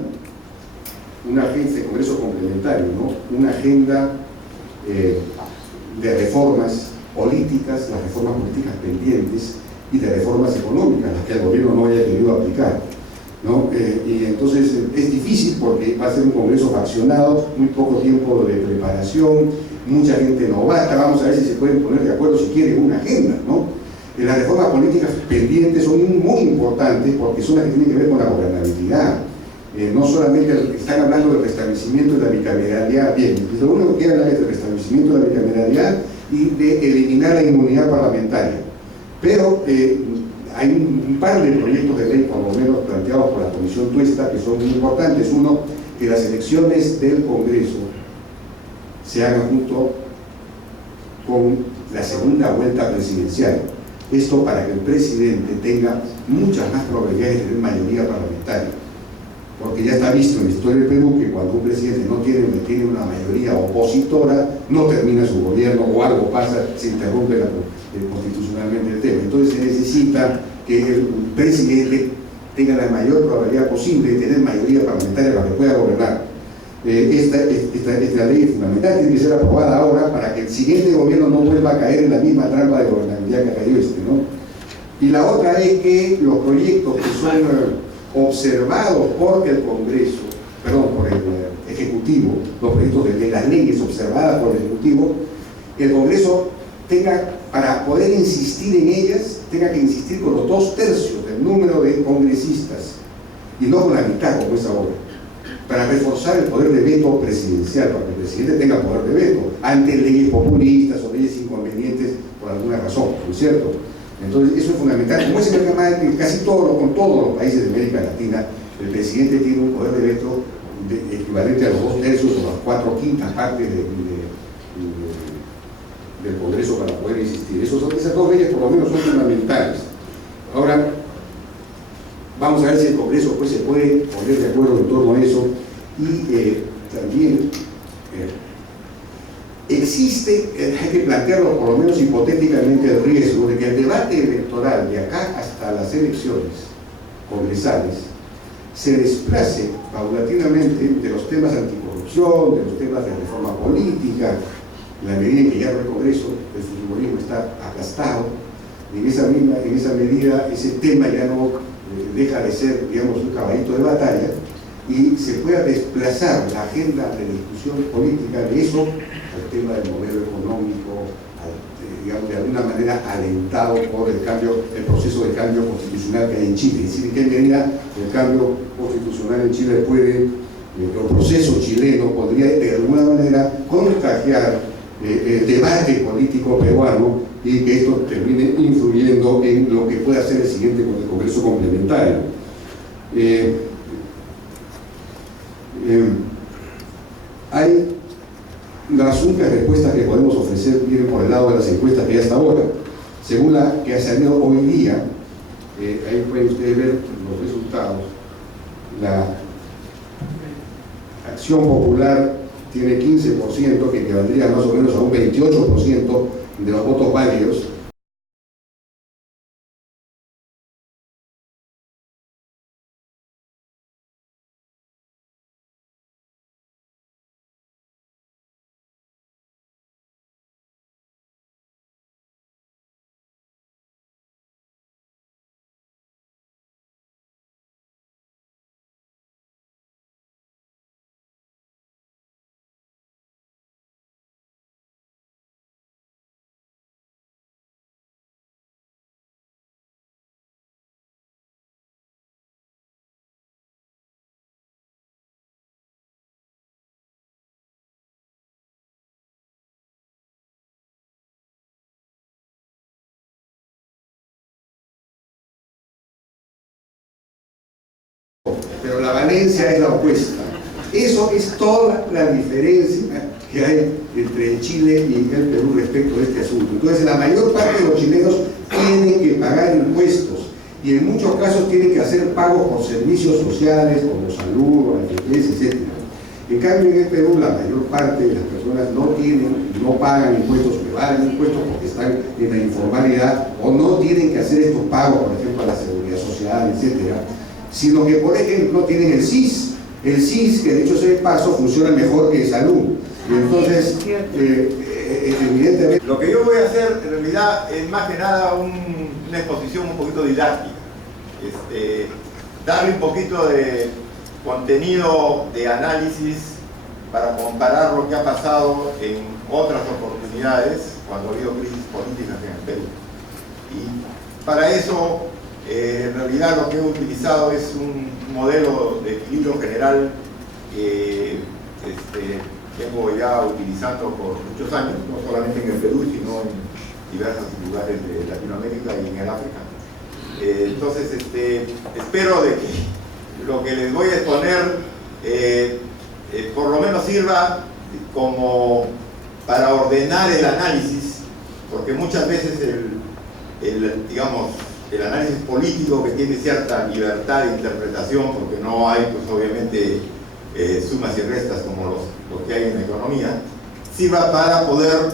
Congreso complementario, ¿no? Una agenda de reformas políticas, las reformas políticas pendientes, y de reformas económicas, las que el gobierno no haya querido aplicar, ¿no? Y entonces es difícil, porque va a ser un Congreso fraccionado, muy poco tiempo de preparación, mucha gente novata. Vamos a ver si se pueden poner de acuerdo, si quieren una agenda, ¿no? Las reformas políticas pendientes son muy importantes, porque son las que tienen que ver con la gobernabilidad. No solamente están hablando del restablecimiento de la bicameralidad, bien, lo único que quieren hablar es del restablecimiento de la bicameralidad y de eliminar la inmunidad parlamentaria. Pero hay un par de proyectos de ley, por lo menos planteados por la Comisión Tuesta, que son muy importantes. Uno, que las elecciones del Congreso se hagan junto con la segunda vuelta presidencial. Esto para que el presidente tenga muchas más probabilidades de tener mayoría parlamentaria. Porque ya está visto en la historia del Perú que cuando un presidente no tiene una mayoría opositora, no termina su gobierno, o algo pasa, se interrumpe constitucionalmente el tema. Entonces se necesita que el presidente tenga la mayor probabilidad posible de tener mayoría parlamentaria para que pueda gobernar. Esta ley es fundamental, tiene que ser aprobada ahora para que el siguiente gobierno no vuelva a caer en la misma trampa de gobernabilidad que ha caído este, ¿no? Y la otra es que los proyectos que son observados por el Congreso, por el Ejecutivo, los proyectos de las leyes observadas por el Ejecutivo, el Congreso tenga, para poder insistir en ellas, tenga que insistir con los 2/3 del número de congresistas, y no con la mitad como es ahora, para reforzar el poder de veto presidencial, para que el presidente tenga poder de veto ante leyes populistas o leyes inconvenientes por alguna razón, ¿no es cierto? Entonces eso es fundamental. Como es el tema de casi con todos los países de América Latina, el presidente tiene un poder de veto equivalente a los 2/3 o las 4/5 partes del Congreso para poder insistir. Esas dos leyes por lo menos son fundamentales. Ahora, vamos a ver si el Congreso pues se puede poner de acuerdo en torno a eso. Y también existe, hay que plantearlo por lo menos hipotéticamente, el riesgo de que el debate electoral de acá hasta las elecciones congresales se desplace paulatinamente de los temas anticorrupción, de los temas de reforma política, en la medida en que ya no hay Congreso, el fujimorismo está aplastado. En esa medida ese tema ya no deja de ser, digamos, un caballito de batalla, y se pueda desplazar la agenda de discusión política de eso al tema del modelo económico, digamos, de alguna manera alentado por el proceso de cambio constitucional que hay en Chile. Es decir, en qué medida el cambio constitucional en Chile el proceso chileno podría de alguna manera contagiar el debate político peruano, y que esto termine influyendo en lo que pueda hacer el siguiente con el Congreso complementario. Hay las únicas respuestas que podemos ofrecer vienen por el lado de las encuestas que hay hasta ahora. Según la que ha salido hoy día, ahí pueden ustedes ver los resultados. La Acción Popular tiene 15%, que equivaldría más o menos a un 28% de los votos válidos. pero la Valencia es la opuesta. Eso es toda la diferencia que hay entre Chile y el Perú respecto a este asunto. Entonces, la mayor parte de los chilenos tienen que pagar impuestos y en muchos casos tienen que hacer pagos por servicios sociales como salud, AFP, etc. En cambio, en el Perú, la mayor parte de las personas no pagan impuestos, o pagan impuestos porque están en la informalidad o no tienen que hacer estos pagos, por ejemplo, a la seguridad social, etc. Sino que, por ejemplo, tienen el SIS. El SIS, que dicho sea de paso, funciona mejor que salud. Y entonces, evidentemente... Lo que yo voy a hacer, en realidad, es más que nada una exposición un poquito didáctica. Darle un poquito de contenido de análisis para comparar lo que ha pasado en otras oportunidades cuando ha habido crisis políticas en el Perú. Y para eso, en realidad, lo que he utilizado es un modelo de equilibrio general que vengo ya utilizando por muchos años, no solamente en el Perú, sino en diversos lugares de Latinoamérica y en el África. Entonces, espero de que lo que les voy a exponer por lo menos sirva como para ordenar el análisis, porque muchas veces digamos, el análisis político, que tiene cierta libertad de interpretación, porque no hay, pues obviamente, sumas y restas como lo que hay en la economía, sirva para poder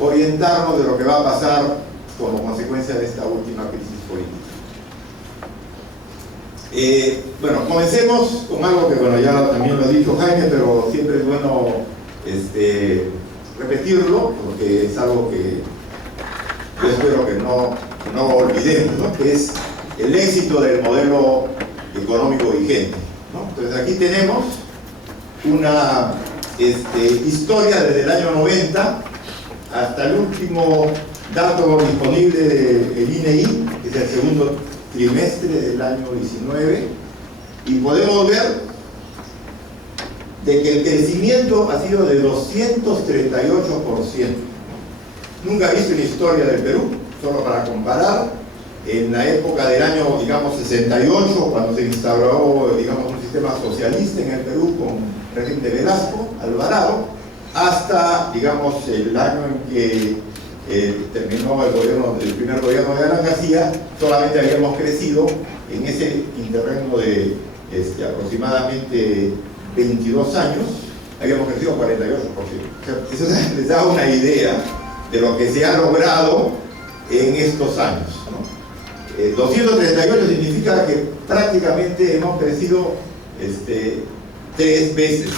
orientarnos de lo que va a pasar como consecuencia de esta última crisis política. Bueno, comencemos con algo que, bueno, ya también lo ha dicho Jaime, pero siempre es bueno repetirlo, porque es algo que yo espero que no olvidemos, ¿no? Que es el éxito del modelo económico vigente, ¿no? Entonces aquí tenemos una historia desde el año 90 hasta el último dato disponible del INEI, que es el segundo trimestre del año 19, y podemos ver de que el crecimiento ha sido de 238%. Nunca he visto en la historia del Perú, solo para comparar, en la época del año, digamos, 68, cuando se instauró, digamos, un sistema socialista en el Perú con régimen de Velasco, Alvarado, hasta, digamos, el año en que terminó el primer gobierno de Alan García, solamente habíamos crecido en ese interregno de aproximadamente 22 años, habíamos crecido 48%. O sea, eso les da una idea de lo que se ha logrado en estos años, ¿no? 238 significa que prácticamente hemos crecido 3 veces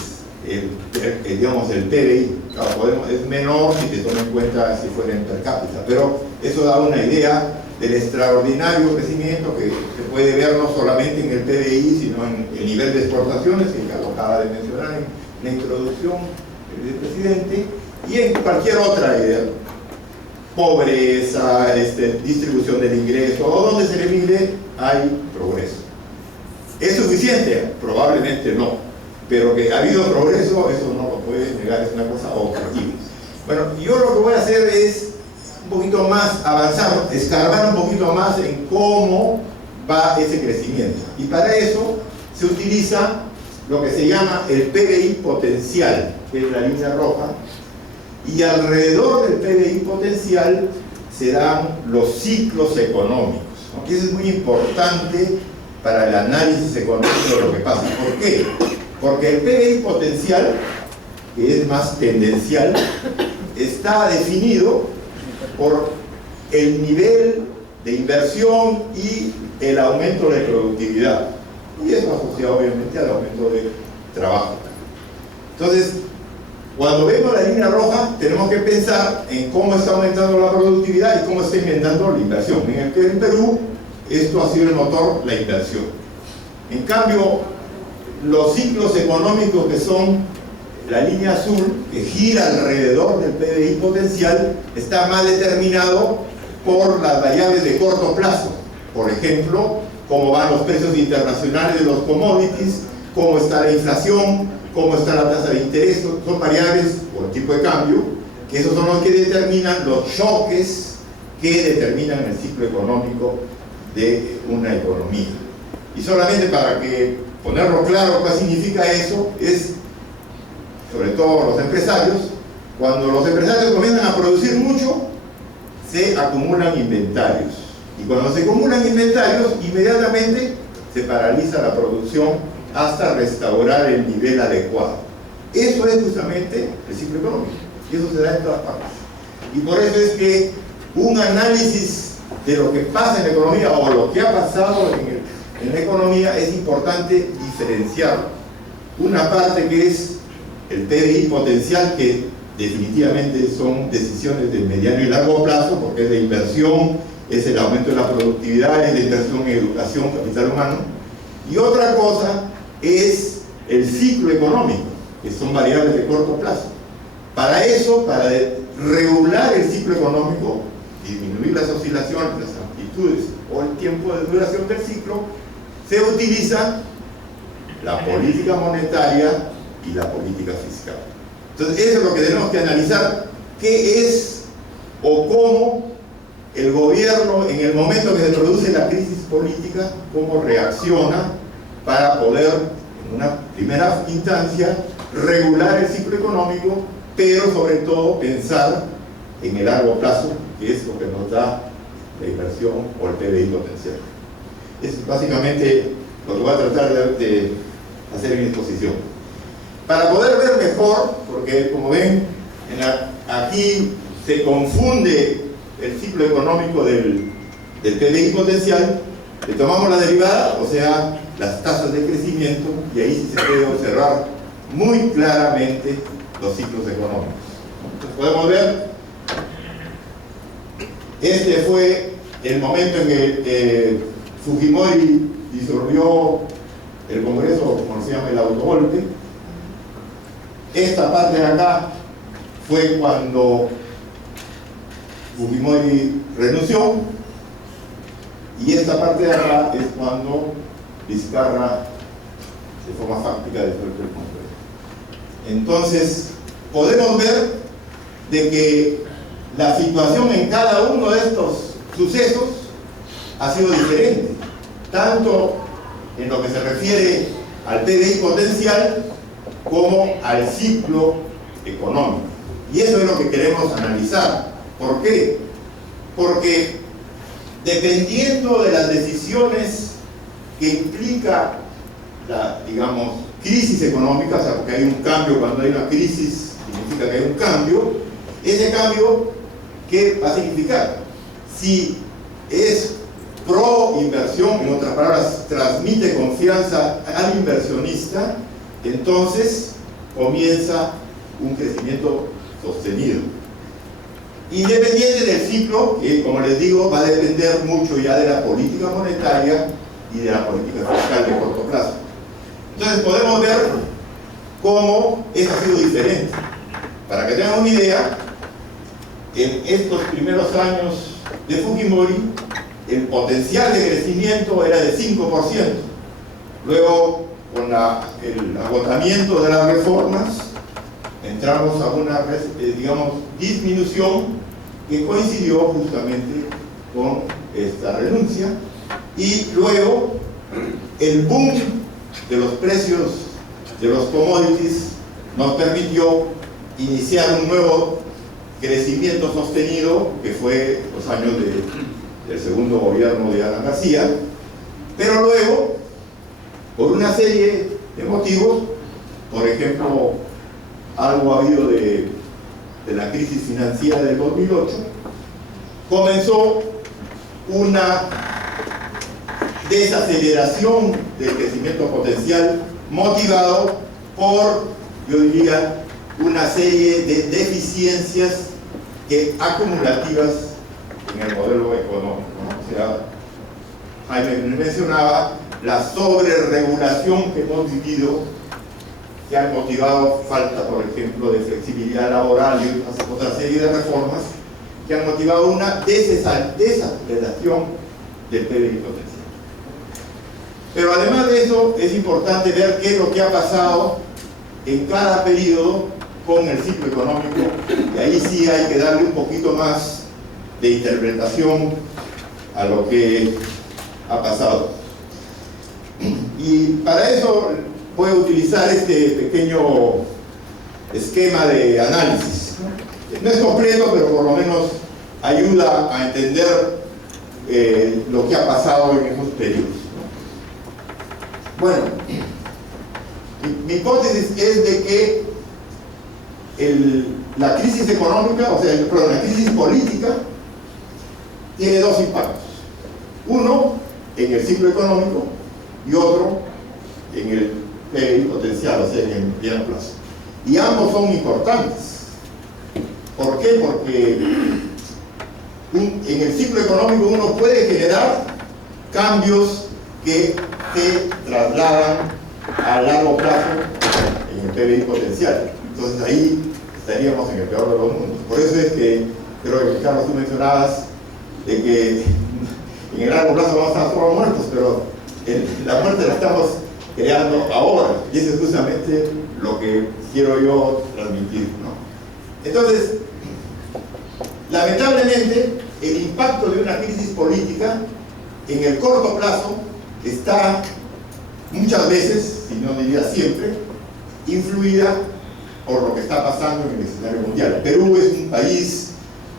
digamos, el PBI. Claro, es menor si te tomas en cuenta si fuera en per cápita, pero eso da una idea del extraordinario crecimiento que se puede ver no solamente en el PBI, sino en el nivel de exportaciones, que ya lo acaba de mencionar en la introducción del presidente, y en cualquier otra idea, pobreza, distribución del ingreso, o donde se le mire, hay progreso. ¿Es suficiente? Probablemente no. Pero que ha habido progreso, eso no lo puede negar, es una cosa objetiva. Bueno, yo lo que voy a hacer es un poquito más avanzar, escarbar un poquito más en cómo va ese crecimiento. Y para eso se utiliza lo que se llama el PBI potencial, que es la línea roja, y alrededor del PBI potencial se dan los ciclos económicos, ¿no? Que eso es muy importante para el análisis económico de lo que pasa. ¿Por qué? Porque el PBI potencial, que es más tendencial, está definido por el nivel de inversión y el aumento de productividad. Y eso asociado obviamente al aumento de trabajo. Entonces, cuando vemos la línea roja, tenemos que pensar en cómo está aumentando la productividad y cómo está aumentando la inversión. En Perú, esto ha sido el motor, la inversión. En cambio, los ciclos económicos, que son la línea azul, que gira alrededor del PBI potencial, está más determinado por las variables de corto plazo. Por ejemplo, cómo van los precios internacionales de los commodities, cómo está la inflación, cómo está la tasa de interés. Son variables por tipo de cambio, que esos son los que determinan los choques que determinan el ciclo económico de una economía. Y solamente para que ponerlo claro qué significa eso, es sobre todo los empresarios. Cuando los empresarios comienzan a producir mucho, se acumulan inventarios. Y cuando se acumulan inventarios, inmediatamente se paraliza la producción hasta restaurar el nivel adecuado. Eso es justamente el ciclo económico. Y eso se da en todas partes. Y por eso es que un análisis de lo que pasa en la economía o lo que ha pasado en la economía es importante diferenciar. Una parte que es el PBI potencial, que definitivamente son decisiones de mediano y largo plazo, porque es de inversión, es el aumento de la productividad, es de inversión en educación, capital humano. Y otra cosa es el ciclo económico, que son variables de corto plazo. Para eso, para regular el ciclo económico, disminuir las oscilaciones, las amplitudes o el tiempo de duración del ciclo, se utiliza la política monetaria y la política fiscal. Entonces, eso es lo que tenemos que analizar, qué es o cómo el gobierno, en el momento que se produce la crisis política, cómo reacciona para poder, en una primera instancia, regular el ciclo económico, pero sobre todo pensar en el largo plazo, que es lo que nos da la inversión o el PBI potencial. Eso es básicamente lo que voy a tratar de hacer en mi exposición. Para poder ver mejor, porque como ven, aquí se confunde el ciclo económico del PBI potencial, le tomamos la derivada, o sea, las tasas de crecimiento, y ahí sí se puede observar muy claramente los ciclos económicos. Entonces podemos ver, este fue el momento en que Fujimori disolvió el Congreso, como se llama, el autogolpe. Esta parte de acá fue cuando Fujimori renunció, y esta parte de acá es cuando Vizcarra de forma fáctica disuelve el Congreso. Entonces podemos ver de que la situación en cada uno de estos sucesos ha sido diferente, tanto en lo que se refiere al PBI potencial como al ciclo económico. Y eso es lo que queremos analizar. ¿Por qué? Porque dependiendo de las decisiones que implica la, digamos, crisis económica, o sea, porque hay un cambio, cuando hay una crisis significa que hay un cambio, ese cambio, ¿qué va a significar? Si es pro inversión, en otras palabras, transmite confianza al inversionista, entonces comienza un crecimiento sostenido. Independiente del ciclo, que como les digo, va a depender mucho ya de la política monetaria y de la política fiscal de corto plazo. Entonces podemos ver cómo eso ha sido diferente. Para que tengan una idea, en estos primeros años de Fujimori, el potencial de crecimiento era de 5%. Luego, con el agotamiento de las reformas, entramos a una, digamos, disminución que coincidió justamente con esta renuncia, y luego el boom de los precios de los commodities nos permitió iniciar un nuevo crecimiento sostenido, que fue los años del segundo gobierno de Alan García, pero luego, por una serie de motivos, por ejemplo, algo ha habido de la crisis financiera del 2008, comenzó una desaceleración del crecimiento potencial motivado por, yo diría, una serie de deficiencias acumulativas en el modelo económico, ¿no? O sea, Jaime mencionaba la sobreregulación que hemos vivido, que han motivado falta, por ejemplo, de flexibilidad laboral y otra serie de reformas que han motivado una desaceleración del PBI potencial. Pero además de eso, es importante ver qué es lo que ha pasado en cada periodo con el ciclo económico, y ahí sí hay que darle un poquito más de interpretación a lo que ha pasado. Y para eso puedo utilizar este pequeño esquema de análisis. No es completo, pero por lo menos ayuda a entender lo que ha pasado en esos periodos. Bueno, mi hipótesis es de que la crisis económica, o sea, la crisis política, tiene dos impactos. Uno en el ciclo económico y otro en el PBI potencial, o sea, en el mediano plazo. Y ambos son importantes. ¿Por qué? Porque en el ciclo económico uno puede generar cambios que se trasladan a largo plazo en el PBI potencial. Entonces ahí estaríamos en el peor de los mundos. Por eso es que, creo que Carlos, tú mencionabas de que en el largo plazo vamos a estar todos muertos, pero la muerte la estamos creando ahora, y eso es justamente lo que quiero yo transmitir, ¿no? Entonces, lamentablemente, el impacto de una crisis política en el corto plazo está muchas veces, si no diría siempre, influida por lo que está pasando en el escenario mundial. Perú es un país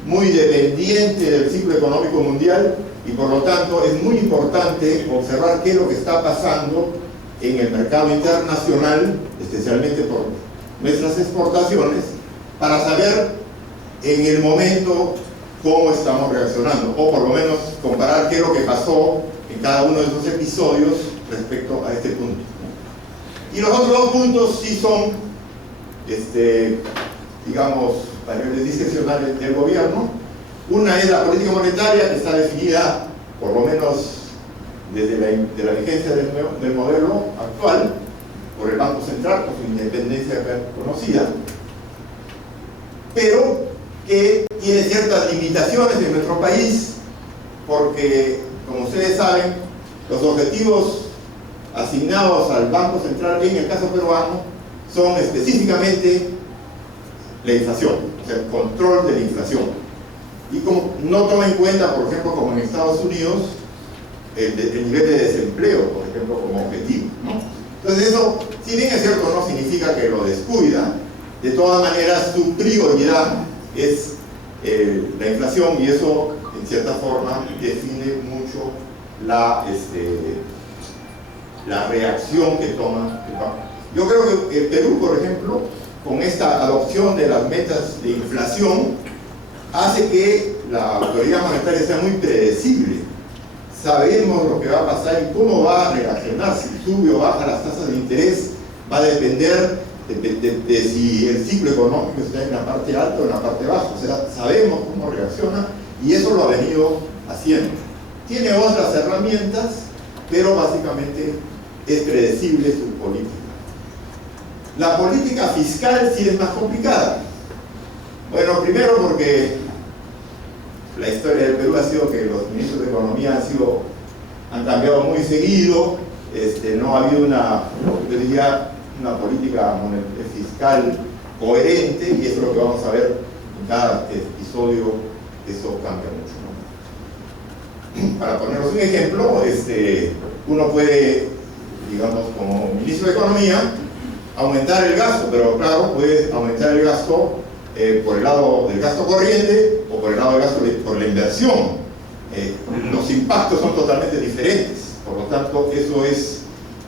muy dependiente del ciclo económico mundial y por lo tanto es muy importante observar qué es lo que está pasando en el mercado internacional, especialmente por nuestras exportaciones, para saber en el momento cómo estamos reaccionando, o por lo menos comparar qué es lo que pasó en cada uno de esos episodios respecto a este punto. Y los otros dos puntos sí son, digamos, variables discrecionales del gobierno. Una es la política monetaria, que está definida, por lo menos desde la vigencia del modelo actual, por el Banco Central, con su independencia conocida, pero que tiene ciertas limitaciones en nuestro país, porque, como ustedes saben, los objetivos asignados al Banco Central en el caso peruano son específicamente la inflación, o sea, el control de la inflación. Y como no toma en cuenta, por ejemplo, como en Estados Unidos, el nivel de desempleo, por ejemplo, como objetivo, ¿no? Entonces eso, si bien es cierto, no significa que lo descuida. De todas maneras, su prioridad es la inflación, y eso, en cierta forma, define mucho la reacción que toma el banco. Yo creo que el Perú, por ejemplo, con esta adopción de las metas de inflación, hace que la autoridad monetaria sea muy predecible. Sabemos lo que va a pasar y cómo va a reaccionar. Si sube o baja las tasas de interés, va a depender de si el ciclo económico está en la parte alta o en la parte baja. O sea, sabemos cómo reacciona y eso lo ha venido haciendo. Tiene otras herramientas, pero básicamente es predecible su política. La política fiscal sí es más complicada. Bueno, primero porque la historia del Perú ha sido que los ministros de Economía han cambiado muy seguido, no ha habido yo diría, una política fiscal coherente, y eso es lo que vamos a ver en cada episodio, eso cambia mucho, ¿no? Para poneros un ejemplo, uno puede, digamos, como ministro de Economía, aumentar el gasto, pero claro, puede aumentar el gasto por el lado del gasto corriente o por el lado del gasto por la inversión. Los impactos son totalmente diferentes, por lo tanto eso es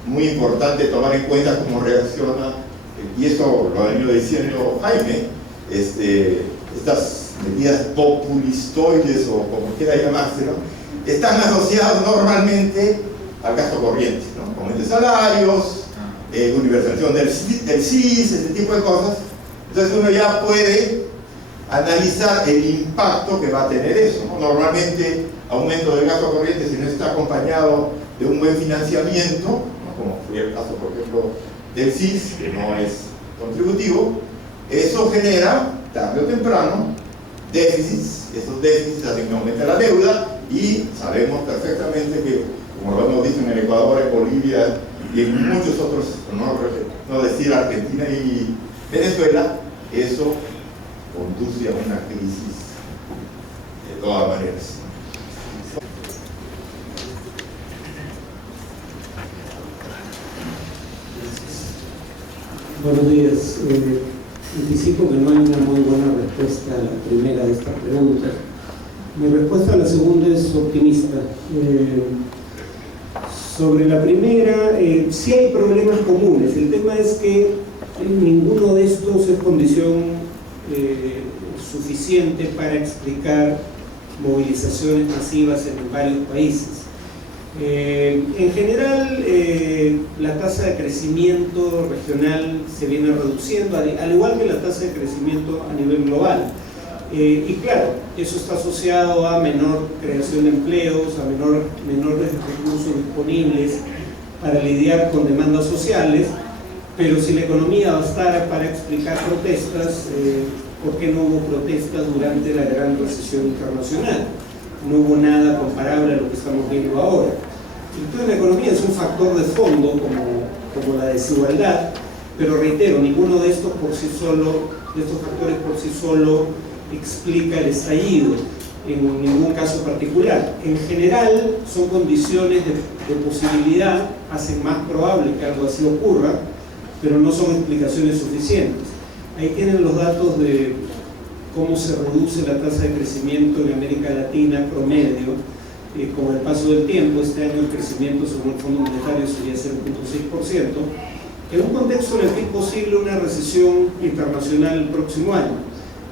muy importante tomar en cuenta cómo reacciona, y eso lo ha venido diciendo Jaime, estas medidas populistoides o como quiera llamarse, ¿no? Están asociadas normalmente al gasto corriente, ¿no? Aumento de salarios, universalización del CIS, ese tipo de cosas. Entonces uno ya puede analizar el impacto que va a tener eso, ¿no? Normalmente aumento del gasto corriente, si no está acompañado de un buen financiamiento, ¿no? Como fue el caso, por ejemplo, del CIS, que no es contributivo, eso genera, tarde o temprano, déficits. Esos déficits hacen que aumente la deuda, y sabemos perfectamente que, como lo hemos visto en el Ecuador, en Bolivia y en muchos otros, no decir Argentina y Venezuela, eso conduce a una crisis de todas maneras. Buenos días. Anticipo que no hay una muy buena respuesta a la primera de estas preguntas. Mi respuesta a la segunda es optimista. Sobre la primera, sí hay problemas comunes. El tema es que ninguno de estos es condición suficiente para explicar movilizaciones masivas en varios países. En general, la tasa de crecimiento regional se viene reduciendo, al igual que la tasa de crecimiento a nivel global. Y claro, eso está asociado a menor creación de empleos, a menores recursos disponibles para lidiar con demandas sociales, pero si la economía bastara para explicar protestas, ¿por qué no hubo protestas durante la gran recesión internacional? No hubo nada comparable a lo que estamos viendo ahora. Entonces la economía es un factor de fondo como la desigualdad, pero reitero, ninguno de estos factores por sí solo explica el estallido en ningún caso particular. En general son condiciones de posibilidad, hacen más probable que algo así ocurra, pero no son explicaciones suficientes. Ahí tienen los datos de cómo se reduce la tasa de crecimiento en América Latina promedio con el paso del tiempo. Este año el crecimiento según el Fondo Monetario sería 0.6%, en un contexto en el que es posible una recesión internacional el próximo año.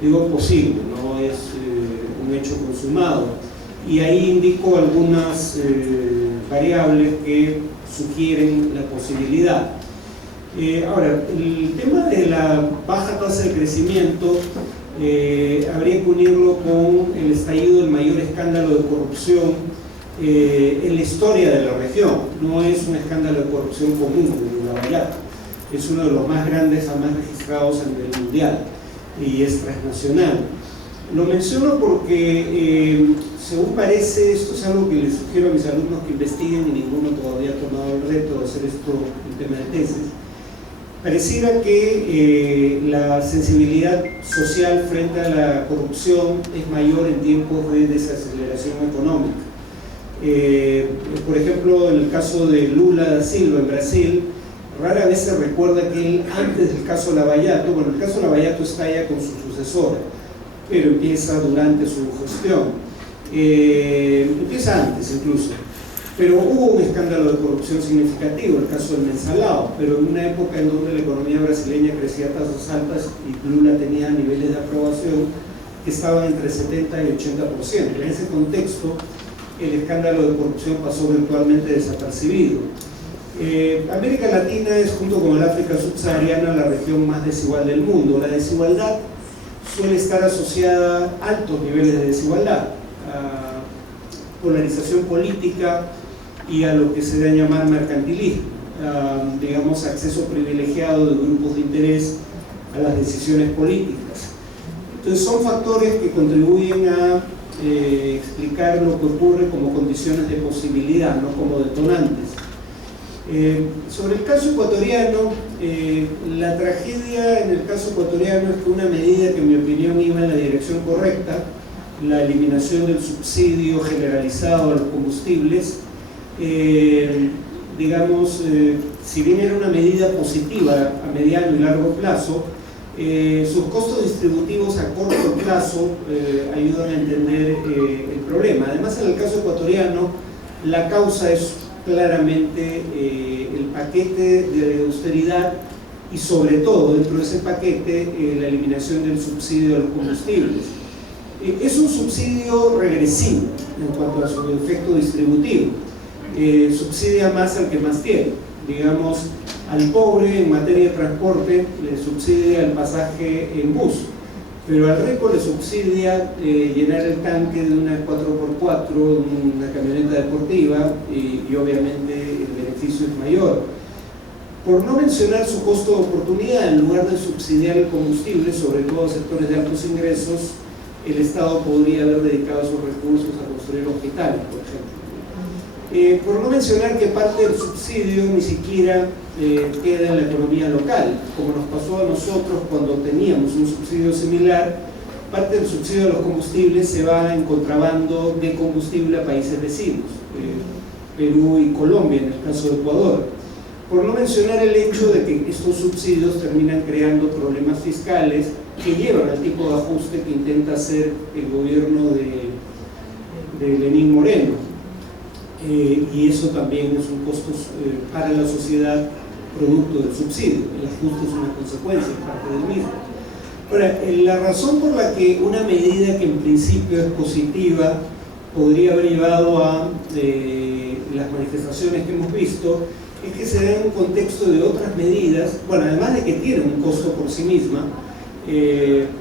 Digo posible, no es un hecho consumado. Y ahí indico algunas variables que sugieren la posibilidad. Ahora, el tema de la baja tasa de crecimiento habría que unirlo con el estallido del mayor escándalo de corrupción en la historia de la región. No es un escándalo de corrupción común de Lavallato, es uno de los más grandes jamás registrados a nivel mundial y es transnacional. Lo menciono porque, según parece, esto es algo que les sugiero a mis alumnos que investiguen y ninguno todavía ha tomado el reto de hacer esto en tema de tesis. Pareciera que la sensibilidad social frente a la corrupción es mayor en tiempos de desaceleración económica. Por ejemplo, en el caso de Lula da Silva en Brasil, rara vez se recuerda que él, antes del caso Lavallato, bueno, el caso Lavallato estalla con su sucesora, pero empieza durante su gestión, empieza antes incluso, pero hubo un escándalo de corrupción significativo, el caso del Mensalao, pero en una época en donde la economía brasileña crecía a tasas altas y Lula tenía niveles de aprobación que estaban entre 70 y 80%. En ese contexto, el escándalo de corrupción pasó virtualmente desapercibido. América Latina es, junto con el África subsahariana, la región más desigual del mundo. La desigualdad suele estar asociada a altos niveles de desigualdad, a polarización política y a lo que se da a llamar mercantilismo, digamos, acceso privilegiado de grupos de interés a las decisiones políticas. Entonces son factores que contribuyen a explicar lo que ocurre como condiciones de posibilidad, no como detonantes. Sobre el caso ecuatoriano, la tragedia en el caso ecuatoriano es que una medida que en mi opinión iba en la dirección correcta, la eliminación del subsidio generalizado a los combustibles, digamos, si bien era una medida positiva a mediano y largo plazo, sus costos distributivos a corto plazo ayudan a entender el problema. Además, en el caso ecuatoriano, la causa es claramente el paquete de austeridad y, sobre todo, dentro de ese paquete, la eliminación del subsidio a los combustibles. Es un subsidio regresivo en cuanto a su efecto distributivo. Subsidia más al que más tiene. Digamos, al pobre en materia de transporte le subsidia el pasaje en bus, pero al rico le subsidia llenar el tanque de una 4x4, una camioneta deportiva, y obviamente el beneficio es mayor. Por no mencionar su costo de oportunidad, en lugar de subsidiar el combustible, sobre todo a sectores de altos ingresos, el Estado podría haber dedicado esos recursos a construir hospitales, por ejemplo. Por no mencionar que parte del subsidio ni siquiera queda en la economía local, como nos pasó a nosotros cuando teníamos un subsidio similar. Parte del subsidio de los combustibles se va en contrabando de combustible a países vecinos, Perú y Colombia, en el caso de Ecuador. Por no mencionar el hecho de que estos subsidios terminan creando problemas fiscales que llevan al tipo de ajuste que intenta hacer el gobierno de Lenín Moreno. Y eso también es un costo para la sociedad producto del subsidio. El ajuste es una consecuencia en parte del mismo. Ahora, la razón por la que una medida que en principio es positiva podría haber llevado a las manifestaciones que hemos visto es que se da en un contexto de otras medidas, bueno, además de que tiene un costo por sí misma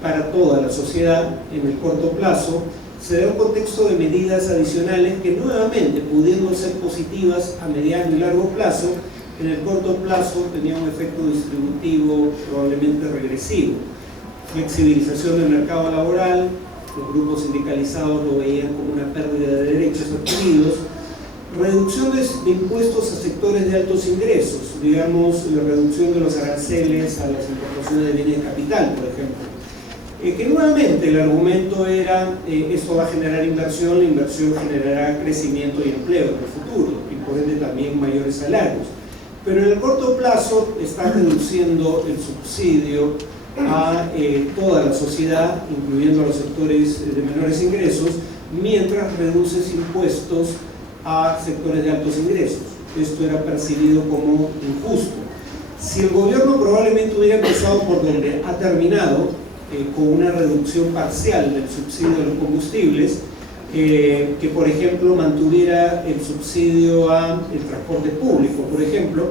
para toda la sociedad en el corto plazo, se da un contexto de medidas adicionales que nuevamente, pudiendo ser positivas a mediano y largo plazo, en el corto plazo tenían un efecto distributivo probablemente regresivo. Flexibilización del mercado laboral, los grupos sindicalizados lo veían como una pérdida de derechos adquiridos, reducción de impuestos a sectores de altos ingresos, digamos, la reducción de los aranceles a las importaciones de bienes de capital, por ejemplo. Que nuevamente el argumento era, esto va a generar inversión, la inversión generará crecimiento y empleo en el futuro, y por ende también mayores salarios. Pero en el corto plazo está reduciendo el subsidio a toda la sociedad, incluyendo a los sectores de menores ingresos, mientras reduces impuestos a sectores de altos ingresos. Esto era percibido como injusto. Si el gobierno probablemente hubiera empezado por donde ha terminado, con una reducción parcial del subsidio de los combustibles, que por ejemplo mantuviera el subsidio al transporte público, por ejemplo,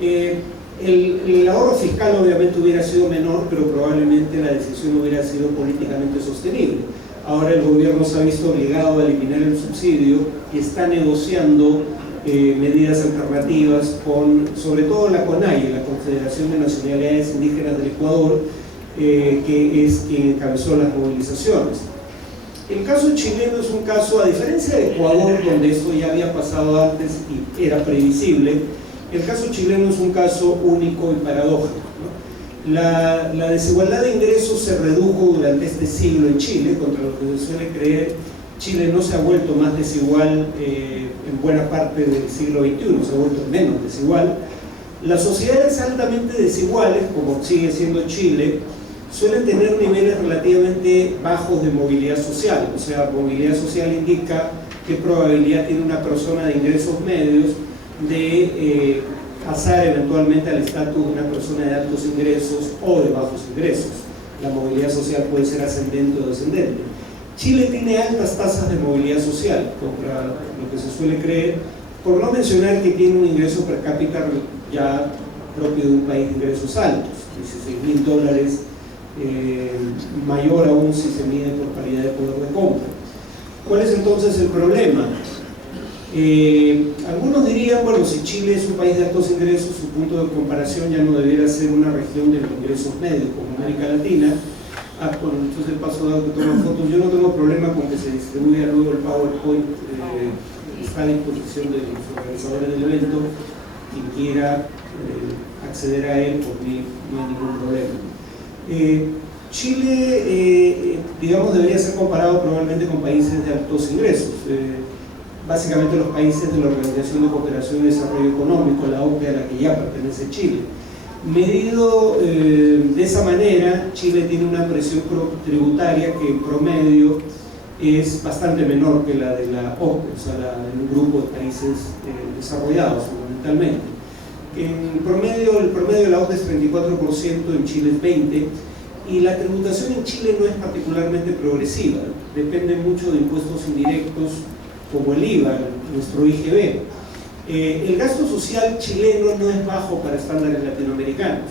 el ahorro fiscal obviamente hubiera sido menor, pero probablemente la decisión hubiera sido políticamente sostenible. Ahora el gobierno se ha visto obligado a eliminar el subsidio y está negociando medidas alternativas con, sobre todo la CONAIE, la Confederación de Nacionalidades Indígenas del Ecuador, que es quien encabezó las movilizaciones. El caso chileno es un caso, a diferencia de Ecuador, donde esto ya había pasado antes y era previsible, el caso chileno es un caso único y paradójico, ¿no? La desigualdad de ingresos se redujo durante este siglo en Chile, contra lo que se suele creer. Chile no se ha vuelto más desigual en buena parte del siglo XXI, se ha vuelto menos desigual. Las sociedades altamente desiguales, como sigue siendo Chile, suelen tener niveles relativamente bajos de movilidad social. O sea, movilidad social indica qué probabilidad tiene una persona de ingresos medios de pasar eventualmente al estatus de una persona de altos ingresos o de bajos ingresos. La movilidad social puede ser ascendente o descendente. Chile tiene altas tasas de movilidad social, contra lo que se suele creer, por no mencionar que tiene un ingreso per cápita ya propio de un país de ingresos altos, $16.000, mayor aún si se mide por paridad de poder de compra. ¿Cuál es entonces el problema? Algunos dirían, bueno, si Chile es un país de altos ingresos, su punto de comparación ya no debiera ser una región de ingresos medios como América Latina. Bueno, entonces el paso dado que toman fotos, yo no tengo problema con que se distribuya luego el PowerPoint, está a disposición de los organizadores del evento, quien quiera acceder a él, por mí no hay ningún problema. Chile, digamos, debería ser comparado probablemente con países de altos ingresos, básicamente los países de la Organización de Cooperación y Desarrollo Económico, la OCDE, a la que ya pertenece Chile. Medido de esa manera, Chile tiene una presión tributaria que en promedio es bastante menor que la de la OCDE, o sea, el grupo de países desarrollados fundamentalmente. El promedio de la OCDE es 34%, en Chile es 20%, y la tributación en Chile no es particularmente progresiva, depende mucho de impuestos indirectos como el IVA, nuestro IGB. El gasto social chileno no es bajo para estándares latinoamericanos,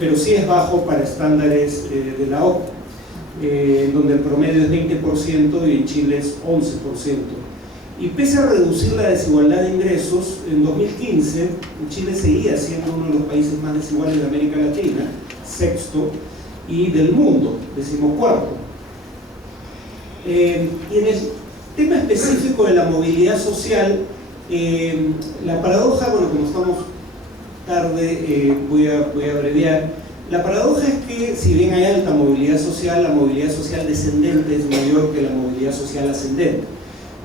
pero sí es bajo para estándares de la OCDE, donde el promedio es 20% y en Chile es 11%. Y pese a reducir la desigualdad de ingresos, en 2015 Chile seguía siendo uno de los países más desiguales de América Latina, sexto, y del mundo, 14º. Y en el tema específico de la movilidad social, la paradoja, bueno, como estamos tarde, voy a abreviar. La paradoja es que si bien hay alta movilidad social, la movilidad social descendente es mayor que la movilidad social ascendente.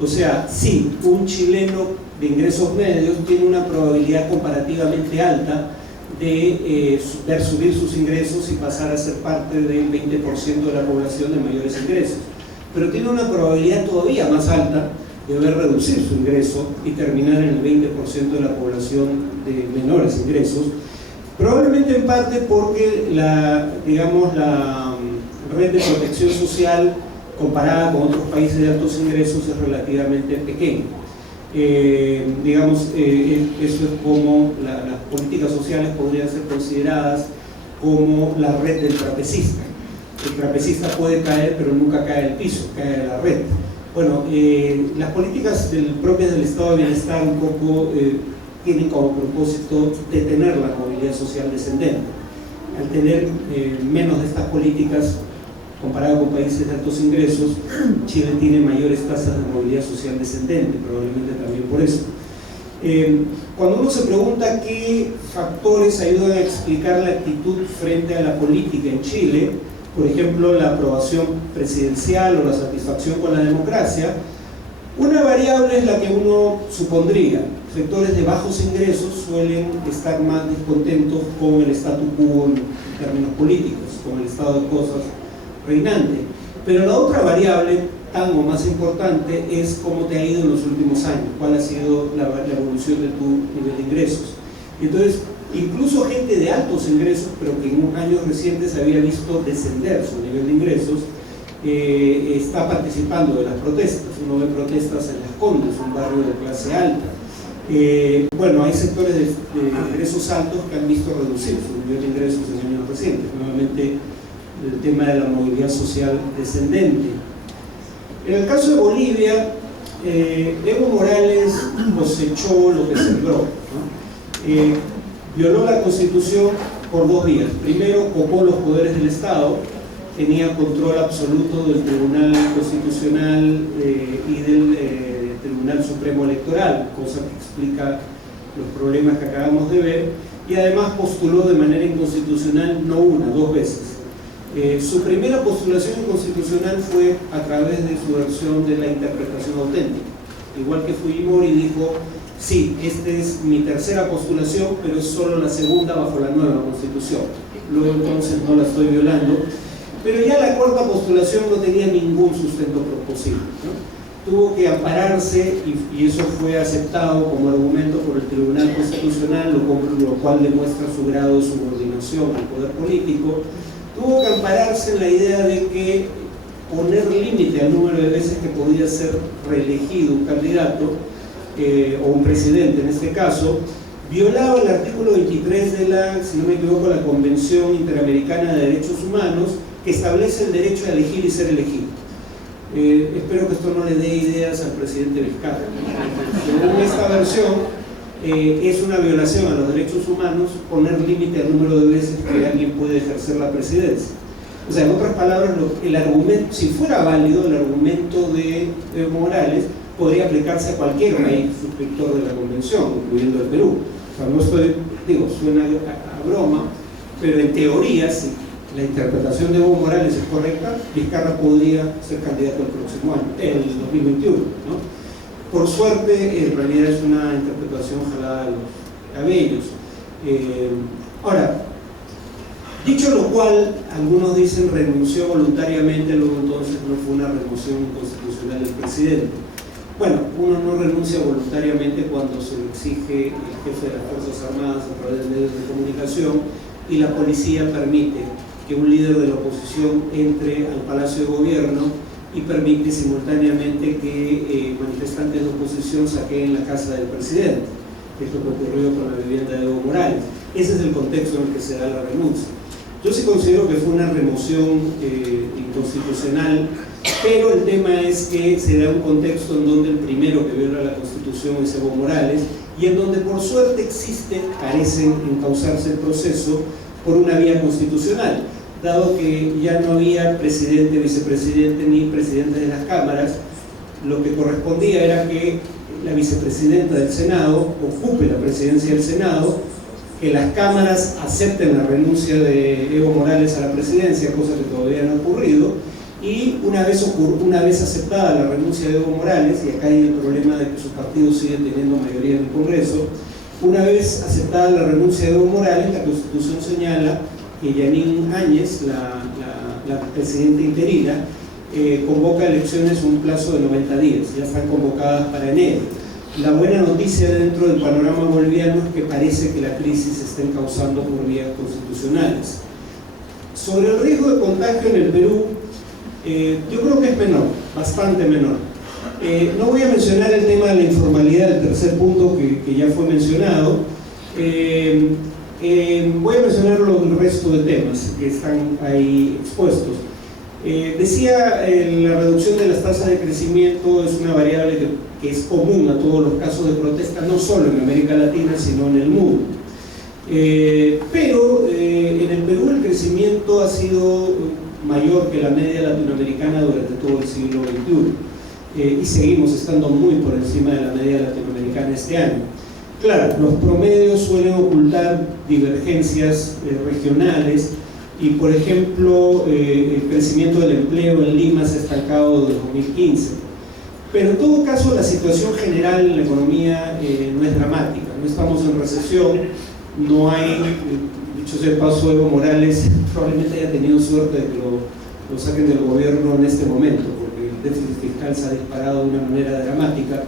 O sea, sí, un chileno de ingresos medios tiene una probabilidad comparativamente alta de ver subir sus ingresos y pasar a ser parte del 20% de la población de mayores ingresos. Pero tiene una probabilidad todavía más alta de ver reducir su ingreso y terminar en el 20% de la población de menores ingresos, probablemente en parte porque la red de protección social comparada con otros países de altos ingresos es relativamente pequeña. Eso es como las políticas sociales podrían ser consideradas como la red del trapecista. El trapecista puede caer, pero nunca cae al piso, cae a la red. Bueno, las políticas propias del estado de bienestar un poco tienen como propósito detener la movilidad social descendente. Al tener menos de estas políticas comparado con países de altos ingresos, Chile tiene mayores tasas de movilidad social descendente, probablemente también por eso. Cuando uno se pregunta qué factores ayudan a explicar la actitud frente a la política en Chile, por ejemplo, la aprobación presidencial o la satisfacción con la democracia, una variable es la que uno supondría. Sectores de bajos ingresos suelen estar más descontentos con el statu quo en términos políticos, con el estado de cosas reinante. Pero la otra variable, tan o más importante, es cómo te ha ido en los últimos años, cuál ha sido la evolución de tu nivel de ingresos. Entonces, incluso gente de altos ingresos, pero que en años recientes había visto descender su nivel de ingresos, está participando de las protestas. Uno ve protestas en Las Condes, un barrio de clase alta. Bueno, hay sectores de ingresos altos que han visto reducir su nivel de ingresos en años recientes. Nuevamente, el tema de la movilidad social descendente. En el caso de Bolivia, Evo Morales cosechó lo que sembró, ¿no? Violó la Constitución por dos vías. Primero, copó los poderes del Estado, tenía control absoluto del Tribunal Constitucional y del Tribunal Supremo Electoral, cosa que explica los problemas que acabamos de ver, y además postuló de manera inconstitucional no una, dos veces. Su primera postulación inconstitucional fue a través de su versión de la interpretación auténtica. Igual que Fujimori dijo, sí, esta es mi tercera postulación, pero es solo la segunda bajo la nueva Constitución. Luego entonces no la estoy violando. Pero ya la cuarta postulación no tenía ningún sustento posible, ¿no? Tuvo que ampararse, y eso fue aceptado como argumento por el Tribunal Constitucional, lo cual demuestra su grado de subordinación al poder político. Tuvo que ampararse en la idea de que poner límite al número de veces que podía ser reelegido un candidato, o un presidente en este caso, violaba el artículo 23 de la, si no me equivoco, la Convención Interamericana de Derechos Humanos, que establece el derecho a elegir y ser elegido. Espero que esto no le dé ideas al presidente Vizcarra. Según esta versión, es una violación a los derechos humanos poner límite al número de veces que alguien puede ejercer la presidencia. O sea, en otras palabras, el argumento, si fuera válido, el argumento de Evo Morales podría aplicarse a cualquier país suscriptor de la convención, incluyendo el Perú. O sea, no estoy, suena a broma, pero en teoría, si la interpretación de Evo Morales es correcta, Vizcarra podría ser candidato el próximo año, el 2021, ¿no? Por suerte, en realidad es una interpretación jalada de los cabellos. Ahora, dicho lo cual, algunos dicen renunció voluntariamente, luego entonces no fue una remoción inconstitucional del presidente. Bueno, uno no renuncia voluntariamente cuando se le exige el jefe de las Fuerzas Armadas a través de medios de comunicación y la policía permite que un líder de la oposición entre al Palacio de Gobierno y permite simultáneamente que manifestantes de oposición saqueen la casa del presidente, que es lo que ocurrió con la vivienda de Evo Morales. Ese es el contexto en el que se da la renuncia. Yo sí considero que fue una remoción inconstitucional, pero el tema es que se da un contexto en donde el primero que viola la Constitución es Evo Morales y en donde por suerte parece encauzarse el proceso por una vía constitucional, dado que ya no había presidente, vicepresidente ni presidente de las cámaras. Lo que correspondía era que la vicepresidenta del Senado ocupe la presidencia del Senado, que las cámaras acepten la renuncia de Evo Morales a la presidencia, cosa que todavía no ha ocurrido, Y una vez aceptada la renuncia de Evo Morales, y acá hay el problema de que su partido sigue teniendo mayoría en el Congreso, una vez aceptada la renuncia de Evo Morales, la Constitución señala que Yanine Áñez, la presidenta interina, convoca elecciones en un plazo de 90 días, ya están convocadas para enero. La buena noticia dentro del panorama boliviano es que parece que la crisis se está encauzando por vías constitucionales. Sobre el riesgo de contagio en el Perú, yo creo que es menor, bastante menor. No voy a mencionar el tema de la informalidad, el tercer punto que ya fue mencionado. Voy a mencionar el resto de temas que están ahí expuestos. Decía, la reducción de las tasas de crecimiento es una variable que es común a todos los casos de protesta, no solo en América Latina, sino en el mundo. Pero en el Perú el crecimiento ha sido mayor que la media latinoamericana durante todo el siglo XXI, y seguimos estando muy por encima de la media latinoamericana este año. Claro, los promedios suelen ocultar divergencias regionales, y por ejemplo el crecimiento del empleo en Lima se ha estancado desde 2015, pero en todo caso la situación general en la economía no es dramática, no estamos en recesión, no hay, dicho sea de paso, Evo Morales probablemente haya tenido suerte de que lo saquen del gobierno en este momento, porque el déficit fiscal se ha disparado de una manera dramática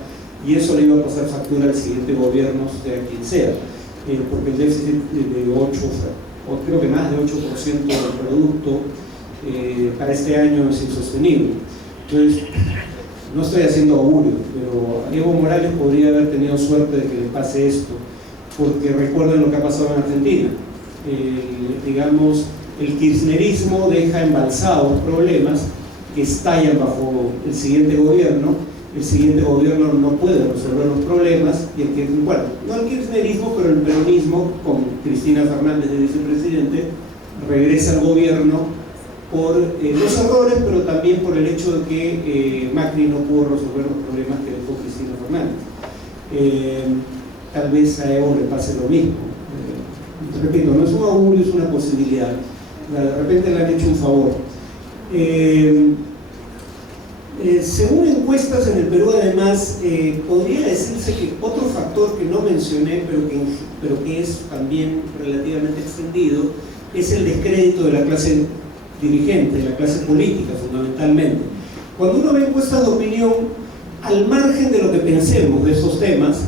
y eso le iba a pasar factura al siguiente gobierno, sea quien sea, porque el déficit de 8, o creo que más de 8% del producto para este año es insostenible. Entonces, no estoy haciendo augurio, pero Evo Morales podría haber tenido suerte de que le pase esto, porque recuerden lo que ha pasado en Argentina. Digamos, el kirchnerismo deja embalsados problemas que estallan bajo el siguiente gobierno no puede resolver los problemas, y bueno, no el kirchnerismo, pero el peronismo, con Cristina Fernández de vicepresidente, regresa al gobierno por los errores, pero también por el hecho de que Macri no pudo resolver los problemas que dejó Cristina Fernández. Tal vez a Evo le pase lo mismo. Repito, no es un augurio, es una posibilidad. De repente le han hecho un favor. Según encuestas en el Perú, además, podría decirse que otro factor que no mencioné, pero que es también relativamente extendido, es el descrédito de la clase dirigente, de la clase política, fundamentalmente. Cuando uno ve encuestas de opinión, al margen de lo que pensemos de esos temas,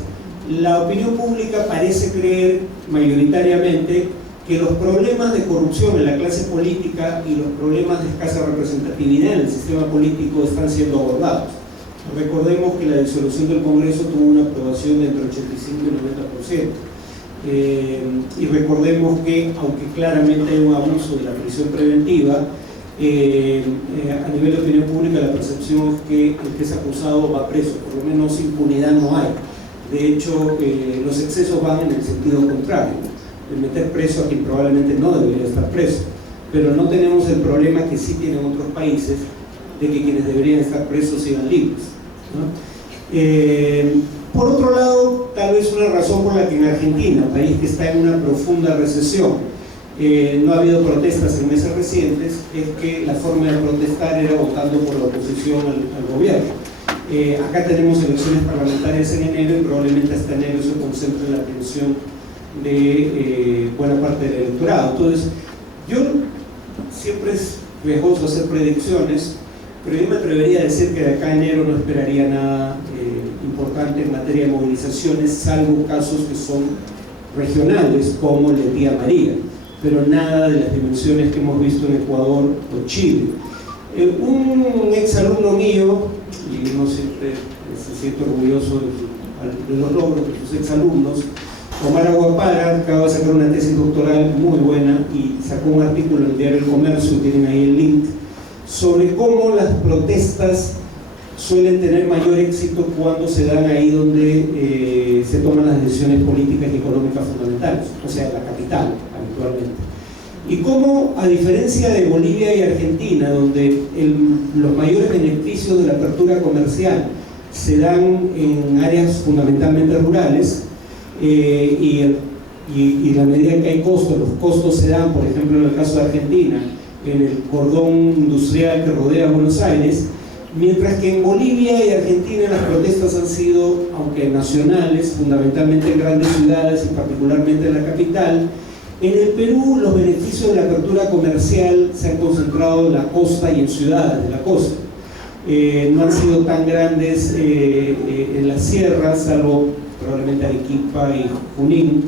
la opinión pública parece creer mayoritariamente que los problemas de corrupción en la clase política y los problemas de escasa representatividad en el sistema político están siendo abordados. Recordemos que la disolución del Congreso tuvo una aprobación de entre 85 y 90%. Y recordemos que, aunque claramente hay un abuso de la prisión preventiva, a nivel de opinión pública la percepción es que el que es acusado va preso, por lo menos impunidad no hay. De hecho, los excesos van en el sentido contrario, de meter preso a quien probablemente no debería estar preso, pero no tenemos el problema que sí tienen otros países, de que quienes deberían estar presos sigan libres, ¿no? Por otro lado, tal vez una razón por la que en Argentina, país que está en una profunda recesión, no ha habido protestas en meses recientes, es que la forma de protestar era votando por la oposición al gobierno. Acá tenemos elecciones parlamentarias en enero y probablemente hasta enero se concentre la atención de buena parte del electorado. Entonces, yo siempre es riesgoso hacer predicciones, pero yo me atrevería a decir que de acá a enero no esperaría nada importante en materia de movilizaciones, salvo casos que son regionales, como el de Tía María, pero nada de las dimensiones que hemos visto en Ecuador o Chile. Un exalumno mío, y uno siempre se siente orgulloso de los logros de sus exalumnos, Omar Aguapara, acaba de sacar una tesis doctoral muy buena y sacó un artículo en el diario El Comercio, tienen ahí el link, sobre cómo las protestas suelen tener mayor éxito cuando se dan ahí donde se toman las decisiones políticas y económicas fundamentales, o sea, la capital habitualmente. Y cómo, a diferencia de Bolivia y Argentina, donde los mayores beneficios de la apertura comercial se dan en áreas fundamentalmente rurales, y en la medida que hay costos, los costos se dan, por ejemplo, en el caso de Argentina, en el cordón industrial que rodea Buenos Aires, mientras que en Bolivia y Argentina las protestas han sido, aunque nacionales, fundamentalmente en grandes ciudades y particularmente en la capital. En el Perú los beneficios de la apertura comercial se han concentrado en la costa y en ciudades de la costa. No han sido tan grandes en las sierras, salvo probablemente Arequipa y Junín,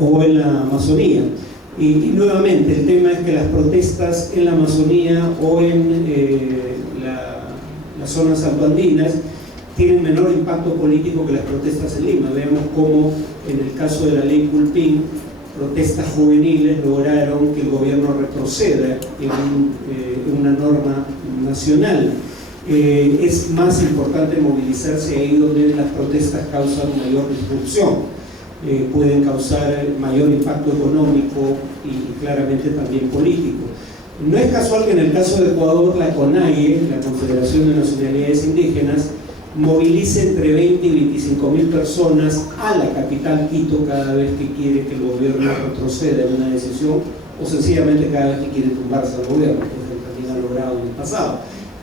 o en la Amazonía. Y nuevamente el tema es que las protestas en la Amazonía o en las zonas altoandinas tienen menor impacto político que las protestas en Lima. Vemos cómo en el caso de la ley Culpín, protestas juveniles lograron que el gobierno retroceda en una norma nacional. Es más importante movilizarse ahí donde las protestas causan mayor disrupción. Pueden causar mayor impacto económico y claramente también político. No es casual que en el caso de Ecuador la CONAIE, la Confederación de Nacionalidades Indígenas, movilice entre 20 y 25 mil personas a la capital Quito cada vez que quiere que el gobierno retroceda en una decisión, o sencillamente cada vez que quiere tumbarse al gobierno, que también ha logrado en el pasado.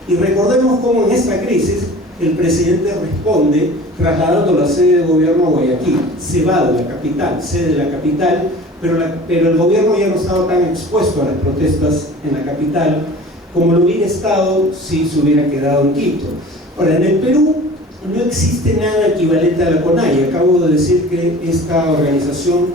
Y recordemos cómo en esta crisis el presidente responde trasladando la sede de gobierno a Guayaquil. Se va de la capital, sede de la capital, pero el gobierno ya no estaba tan expuesto a las protestas en la capital como lo hubiera estado si se hubiera quedado en Quito. Ahora, en el Perú no existe nada equivalente a la CONAIE. Acabo de decir que esta organización,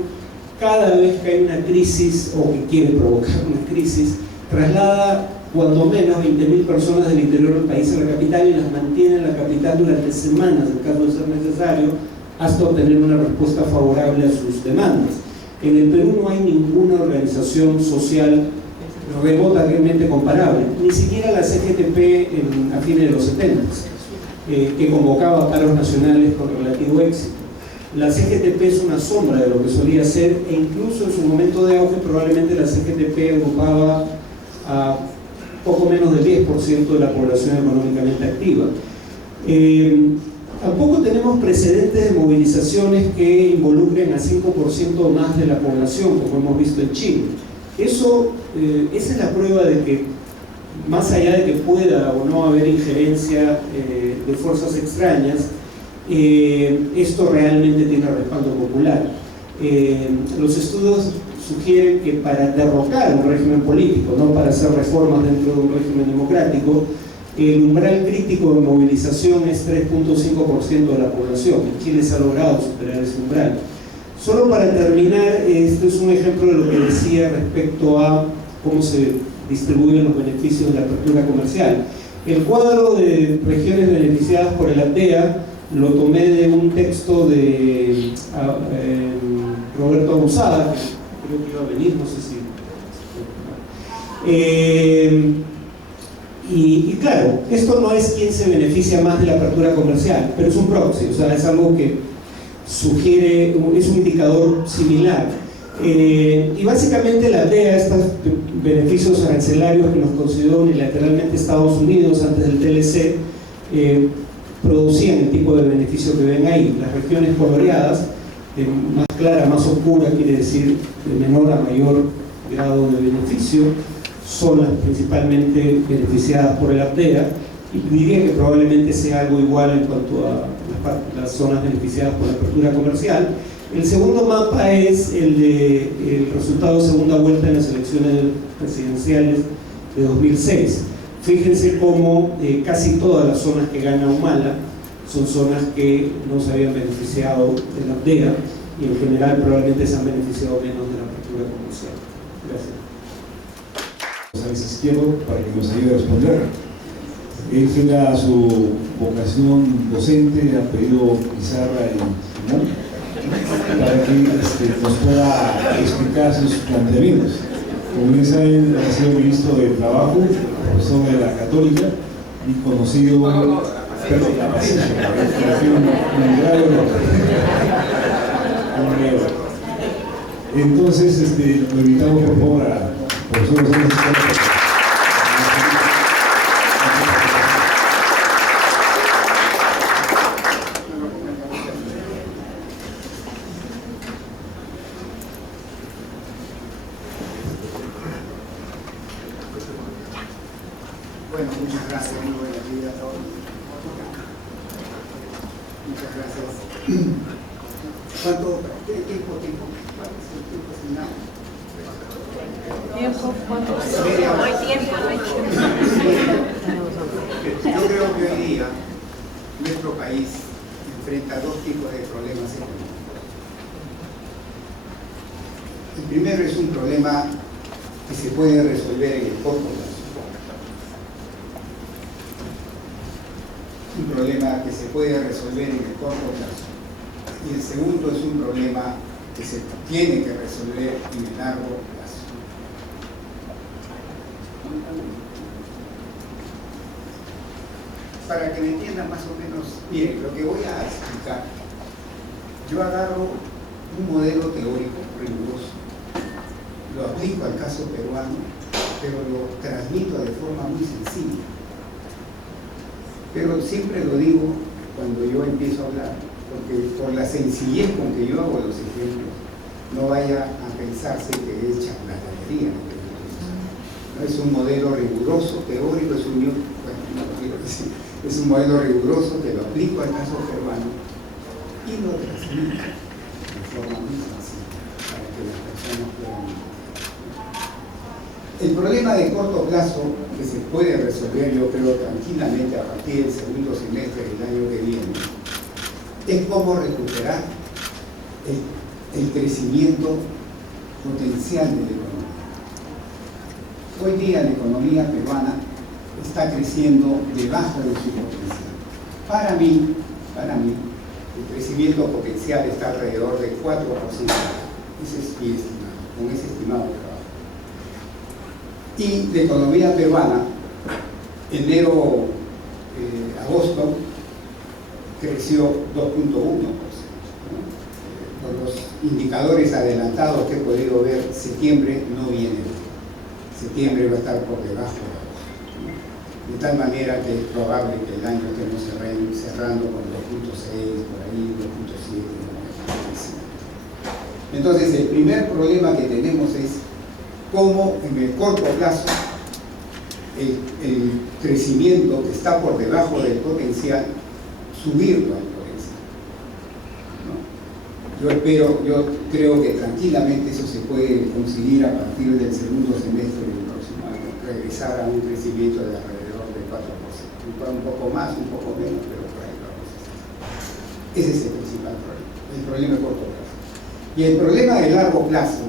cada vez que hay una crisis o que quiere provocar una crisis, traslada cuando menos 20.000 personas del interior del país a la capital y las mantiene en la capital durante semanas, en caso de ser necesario, hasta obtener una respuesta favorable a sus demandas. En el Perú no hay ninguna organización social remotamente comparable, ni siquiera la CGTP a fines de los 70, que convocaba a paros nacionales con relativo éxito. La CGTP es una sombra de lo que solía ser, e incluso en su momento de auge probablemente la CGTP agrupaba a poco menos del 10% de la población económicamente activa. Tampoco tenemos precedentes de movilizaciones que involucren a 5% o más de la población, como hemos visto en Chile. Esa es la prueba de que, más allá de que pueda o no haber injerencia de fuerzas extrañas, esto realmente tiene respaldo popular. Los estudios sugieren que para derrocar un régimen político, no para hacer reformas dentro de un régimen democrático, el umbral crítico de movilización es 3.5% de la población. En Chile se ha logrado superar ese umbral. Solo para terminar, esto es un ejemplo de lo que decía respecto a cómo se distribuyen los beneficios de la apertura comercial. El cuadro de regiones beneficiadas por el ATEA lo tomé de un texto de Roberto Abusada, que creo que iba a venir, no sé si... Y claro, esto no es quien se beneficia más de la apertura comercial, pero es un proxy, o sea, es algo que sugiere, es un indicador similar. Y básicamente la ATEA, estos beneficios arancelarios que nos concedió unilateralmente Estados Unidos antes del TLC, producían el tipo de beneficio que ven ahí. Las regiones coloreadas, más clara, más oscura, quiere decir de menor a mayor grado de beneficio, son las principalmente beneficiadas por el ATEA, y diría que probablemente sea algo igual en cuanto a las zonas beneficiadas por la apertura comercial. El segundo mapa es el resultado de segunda vuelta en las elecciones presidenciales de 2006. Fíjense cómo casi todas las zonas que gana Humala son zonas que no se habían beneficiado de la ATEA, y en general probablemente se han beneficiado menos de la apertura comercial. Gracias. González Izquierdo, para que nos ayude a responder. Él tenga su vocación docente, ha pedido pizarra y final para que nos pueda explicar sus planteamientos. Como bien saben, ha sido ministro de Trabajo, profesor de la Católica y conocido... Perdón, la paciencia, un grave error. Entonces, lo invitamos por favor a profesor González Izquierdo. Muchas gracias. ¿Cuánto tiempo? ¿Cuál es el tiempo asignado? ¿Tiempo? ¿Cuánto? No hay tiempo, no hay tiempo. Yo creo que hoy día nuestro país enfrenta dos tipos de problemas económicos. El primero es un problema que se puede resolver en el corto plazo. Un problema que se puede resolver en el corto plazo. Y el segundo es un problema que se tiene que resolver en el largo plazo. Para que me entiendan más o menos, miren, lo que voy a explicar, yo agarro un modelo teórico riguroso, lo aplico al caso peruano, pero lo transmito de forma muy sencilla. Pero siempre lo digo cuando yo empiezo a hablar, porque por la sencillez con que yo hago los ejemplos, no vaya a pensarse que es charlatanería. No es un modelo riguroso, teórico, es un modelo riguroso que lo aplico al caso peruano y lo transmito de forma muy sencilla para que las personas puedan entender. El problema de corto plazo que se puede resolver, yo creo, tranquilamente a partir del segundo semestre del año que viene, es cómo recuperar el crecimiento potencial de la economía. Hoy día la economía peruana está creciendo debajo de su potencial. Para mí, el crecimiento potencial está alrededor del 4%. Ese es mi estimado, con ese estimado trabajo. Y la economía peruana, enero, agosto, creció 2.1%. Por los indicadores adelantados que he podido ver, septiembre no viene bien. Septiembre va a estar por debajo de agosto. De tal manera que es probable que el año estemos cerrando con 2.6, por ahí 2.7. Entonces, el primer problema que tenemos es cómo en el corto plazo el crecimiento que está por debajo del potencial, subirlo al potencial, ¿no? Yo creo que tranquilamente eso se puede conseguir a partir del segundo semestre del próximo año, regresar a un crecimiento de alrededor del 4%, un poco más, un poco menos, pero por ahí vamos a estar. Ese es el principal problema, el problema de corto plazo. Y el problema de largo plazo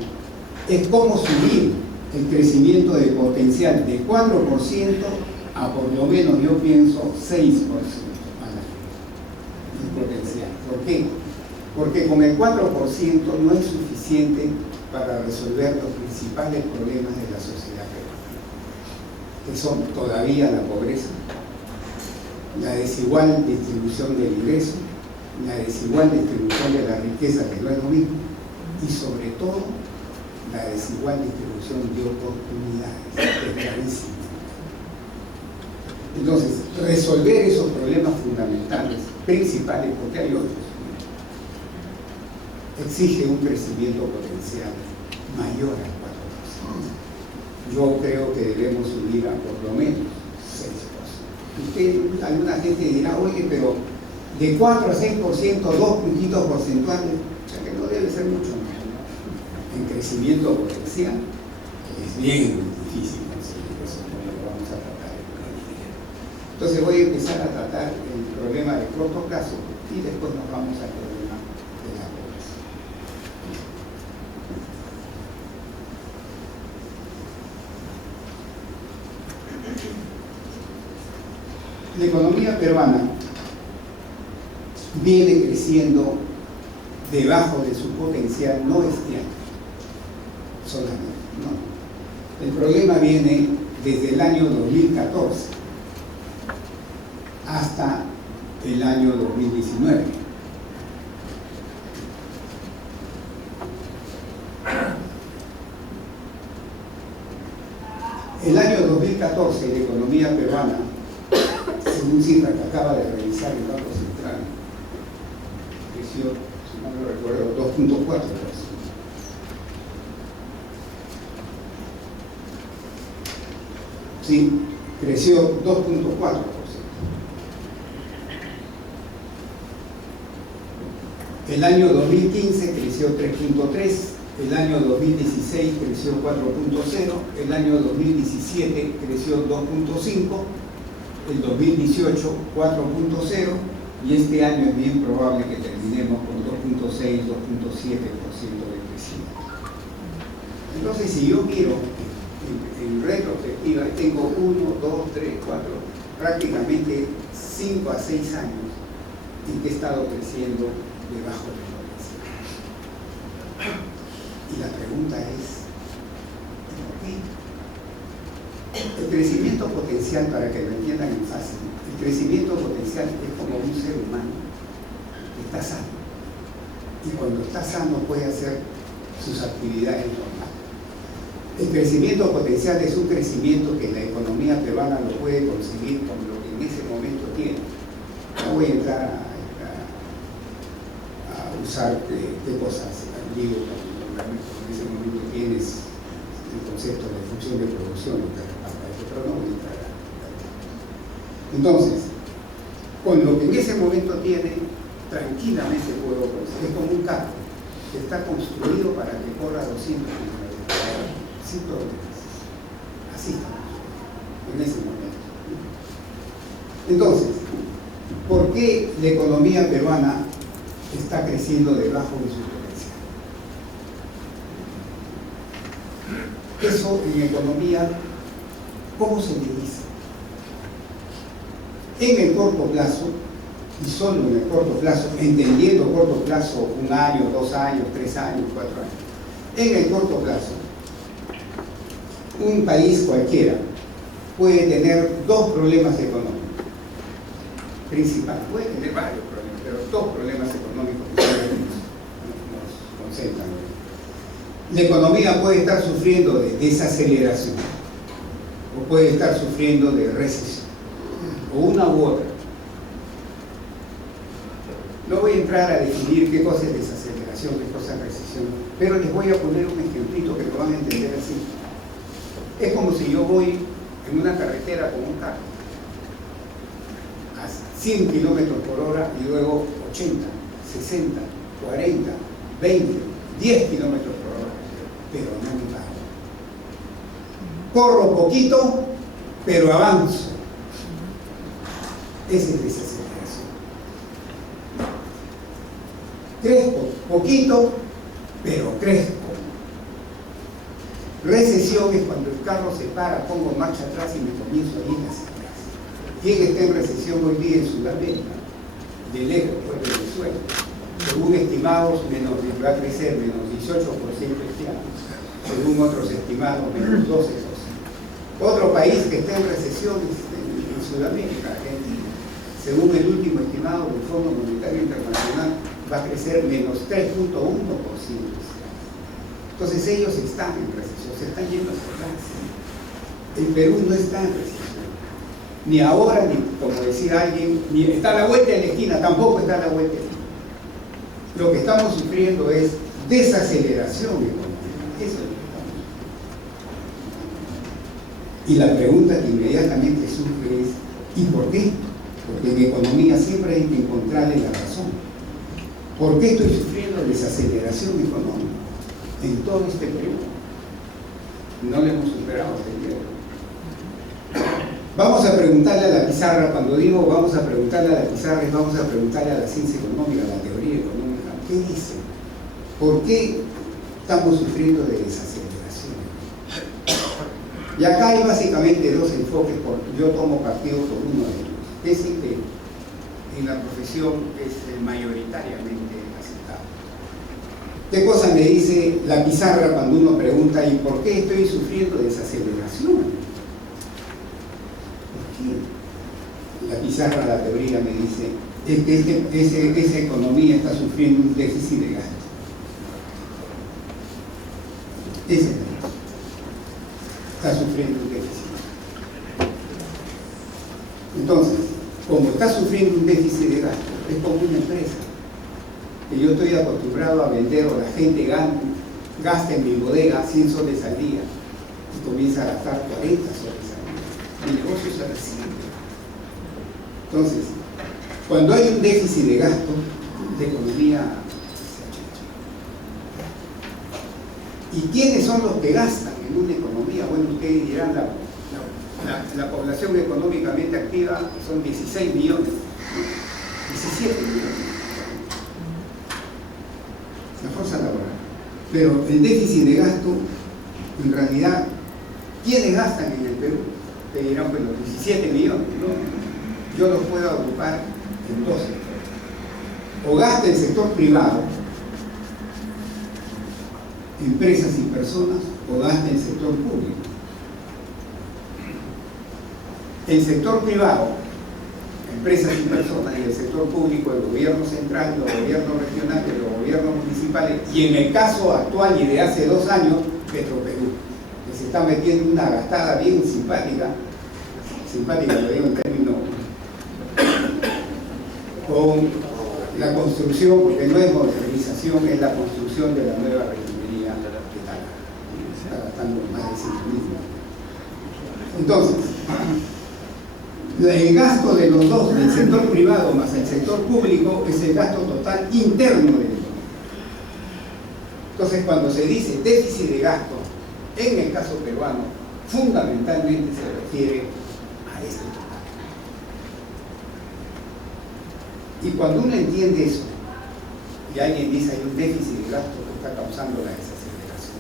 es cómo subir el crecimiento de potencial de 4% a por lo menos, yo pienso, 6% al año. El potencial. ¿Por qué? Porque con el 4% no es suficiente para resolver los principales problemas de la sociedad peruana, que son todavía la pobreza, la desigual distribución del ingreso, la desigual distribución de la riqueza, que no es lo mismo, y sobre todo la desigual distribución de oportunidades, que es gravísima. Entonces, resolver esos problemas fundamentales, principales, porque hay otros, exige un crecimiento potencial mayor al 4%. Yo creo que debemos subir a por lo menos 6%. Alguna gente dirá, oye, pero de 4 a 6%, 2 puntitos porcentuales, o sea que no debe ser mucho más. En crecimiento potencial es bien difícil conseguir eso, como lo vamos a tratar. Entonces voy a empezar a tratar el problema de corto plazo y después nos vamos al problema de la pobreza. La economía peruana viene creciendo debajo de su potencial, no este año solamente, no. El problema viene desde el año 2014 hasta el año 2019. El año 2014 la economía peruana, según cifras que acaba de revisar el Banco Central, creció, si no me recuerdo, 2.4%. Sí, creció 2.4%. El año 2015 creció 3.3, el año 2016 creció 4.0, el año 2017 creció 2.5, el 2018 4.0 y este año es bien probable que terminemos con 2.6, 2.7% de crecimiento. Entonces, si yo miro en retrospectiva, tengo 1, 2, 3, 4, prácticamente 5 a 6 años en que he estado creciendo debajo de la pobreza. Y la pregunta es, ¿por qué? El crecimiento potencial, para que lo entiendan en fácil, el crecimiento potencial es como un ser humano que está sano. Y cuando está sano puede hacer sus actividades normales. El crecimiento potencial es un crecimiento que la economía peruana lo puede conseguir con lo que en ese momento tiene. No voy a entrar a usar qué cosas digo cuando en ese momento tienes el concepto de función de producción, pero no voy a entrar a. Entonces, con lo que en ese momento tiene, tranquilamente puedo conseguir. Es como un carro que está construido para que corra 200 kilómetros sin problemas. Así estamos en ese momento. Entonces, ¿por qué la economía peruana está creciendo debajo de su potencial? Eso en economía, ¿cómo se le dice? En el corto plazo, y solo en el corto plazo, entendiendo corto plazo 1 año, 2 años, 3 años, 4 años, en el corto plazo, un país cualquiera puede tener 2 problemas económicos principales, puede tener varios problemas, pero 2 problemas económicos que nos concentran. La economía puede estar sufriendo de desaceleración o puede estar sufriendo de recesión, o una u otra. No voy a entrar a definir qué cosa es desaceleración, qué cosa es recesión, pero les voy a poner un ejemplito que lo van a entender así. Es como si yo voy en una carretera con un carro a 100 kilómetros por hora y luego 80, 60, 40, 20, 10 kilómetros por hora, pero no me paro. Corro poquito, pero avanzo. Esa es desaceleración. Crezco poquito, pero crezco. Recesión es cuando el carro se para, pongo marcha atrás y me comienzo a ir hacia atrás. ¿Quién está en recesión hoy día en Sudamérica? De lejos, pues Venezuela. Según estimados, va a crecer menos 18% este año. Según otros estimados, menos 12%. Otro país que está en recesión es en Sudamérica, Argentina. Según el último estimado del Fondo Monetario Internacional, va a crecer menos 3.1%. Entonces ellos están en recesión, se están yendo hacia atrás. El Perú no está en recesión. Ni ahora, ni como decía alguien, ni está a la vuelta de la esquina, tampoco está a la vuelta de la esquina. Lo que estamos sufriendo es desaceleración económica. Eso es lo que estamos sufriendo. Y la pregunta que inmediatamente surge es, ¿y por qué? Porque en economía siempre hay que encontrarle la razón. ¿Por qué estoy sufriendo desaceleración económica en todo este periodo? No lo hemos superado hasta el día de hoy. Vamos a preguntarle a la pizarra, cuando digo vamos a preguntarle a la pizarra, vamos a preguntarle a la ciencia económica, a la teoría económica, ¿qué dice? ¿Por qué estamos sufriendo de desaceleración? Y acá hay básicamente 2 enfoques, yo tomo partido por uno de ellos. Ese que en la profesión es mayoritariamente aceptado. ¿Qué cosa me dice la pizarra cuando uno pregunta ¿y por qué estoy sufriendo desaceleración? ¿Por qué? La pizarra, la teoría me dice es que esa economía está sufriendo un déficit de gasto. Ese está sufriendo un déficit. Entonces, como está sufriendo un déficit de gasto, es como una empresa que yo estoy acostumbrado a vender o la gente gasta en mi bodega 100 soles al día y comienza a gastar 40 soles al día. Mi negocio se resiente. Entonces, cuando hay un déficit de gasto, la economía ¿Y quiénes son los que gastan en una economía? Bueno, ustedes dirán, la población económicamente activa son 16 millones, 17 millones. La fuerza laboral. Pero el déficit de gasto, en realidad, ¿quiénes gastan en el Perú? Te dirán, bueno, 17 millones, ¿no? Yo los puedo agrupar en dos sectores. O gasta el sector privado, empresas y personas, o gasta el sector público. El sector privado, empresas y personas, y el sector público, el gobierno central, los gobiernos regionales, los gobiernos municipales, y en el caso actual y de hace 2 años, Petroperú, que se está metiendo una gastada bien simpática lo digo en términos, con la construcción, porque no es modernización, es la construcción de la nueva refinería de Talca. Está gastando más de 5 millones. Entonces, el gasto de los dos, del sector privado más el sector público, es el gasto total interno de la economía. Entonces, cuando se dice déficit de gasto, en el caso peruano, fundamentalmente se refiere a este total. Y cuando uno entiende eso, y alguien dice hay un déficit de gasto que está causando la desaceleración,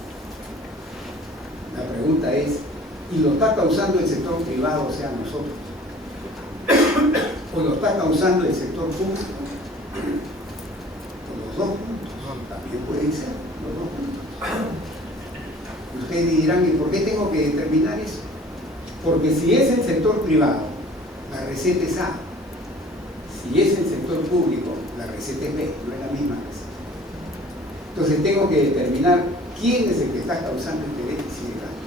la pregunta es, ¿y lo está causando el sector privado, o sea, nosotros? ¿O lo está causando el sector público? Los dos puntos, también pueden ser los dos puntos. Ustedes dirán, ¿y por qué tengo que determinar eso? Porque si es el sector privado, la receta es A. Si es el sector público, la receta es B, no es la misma receta. Entonces tengo que determinar quién es el que está causando este déficit de gasto.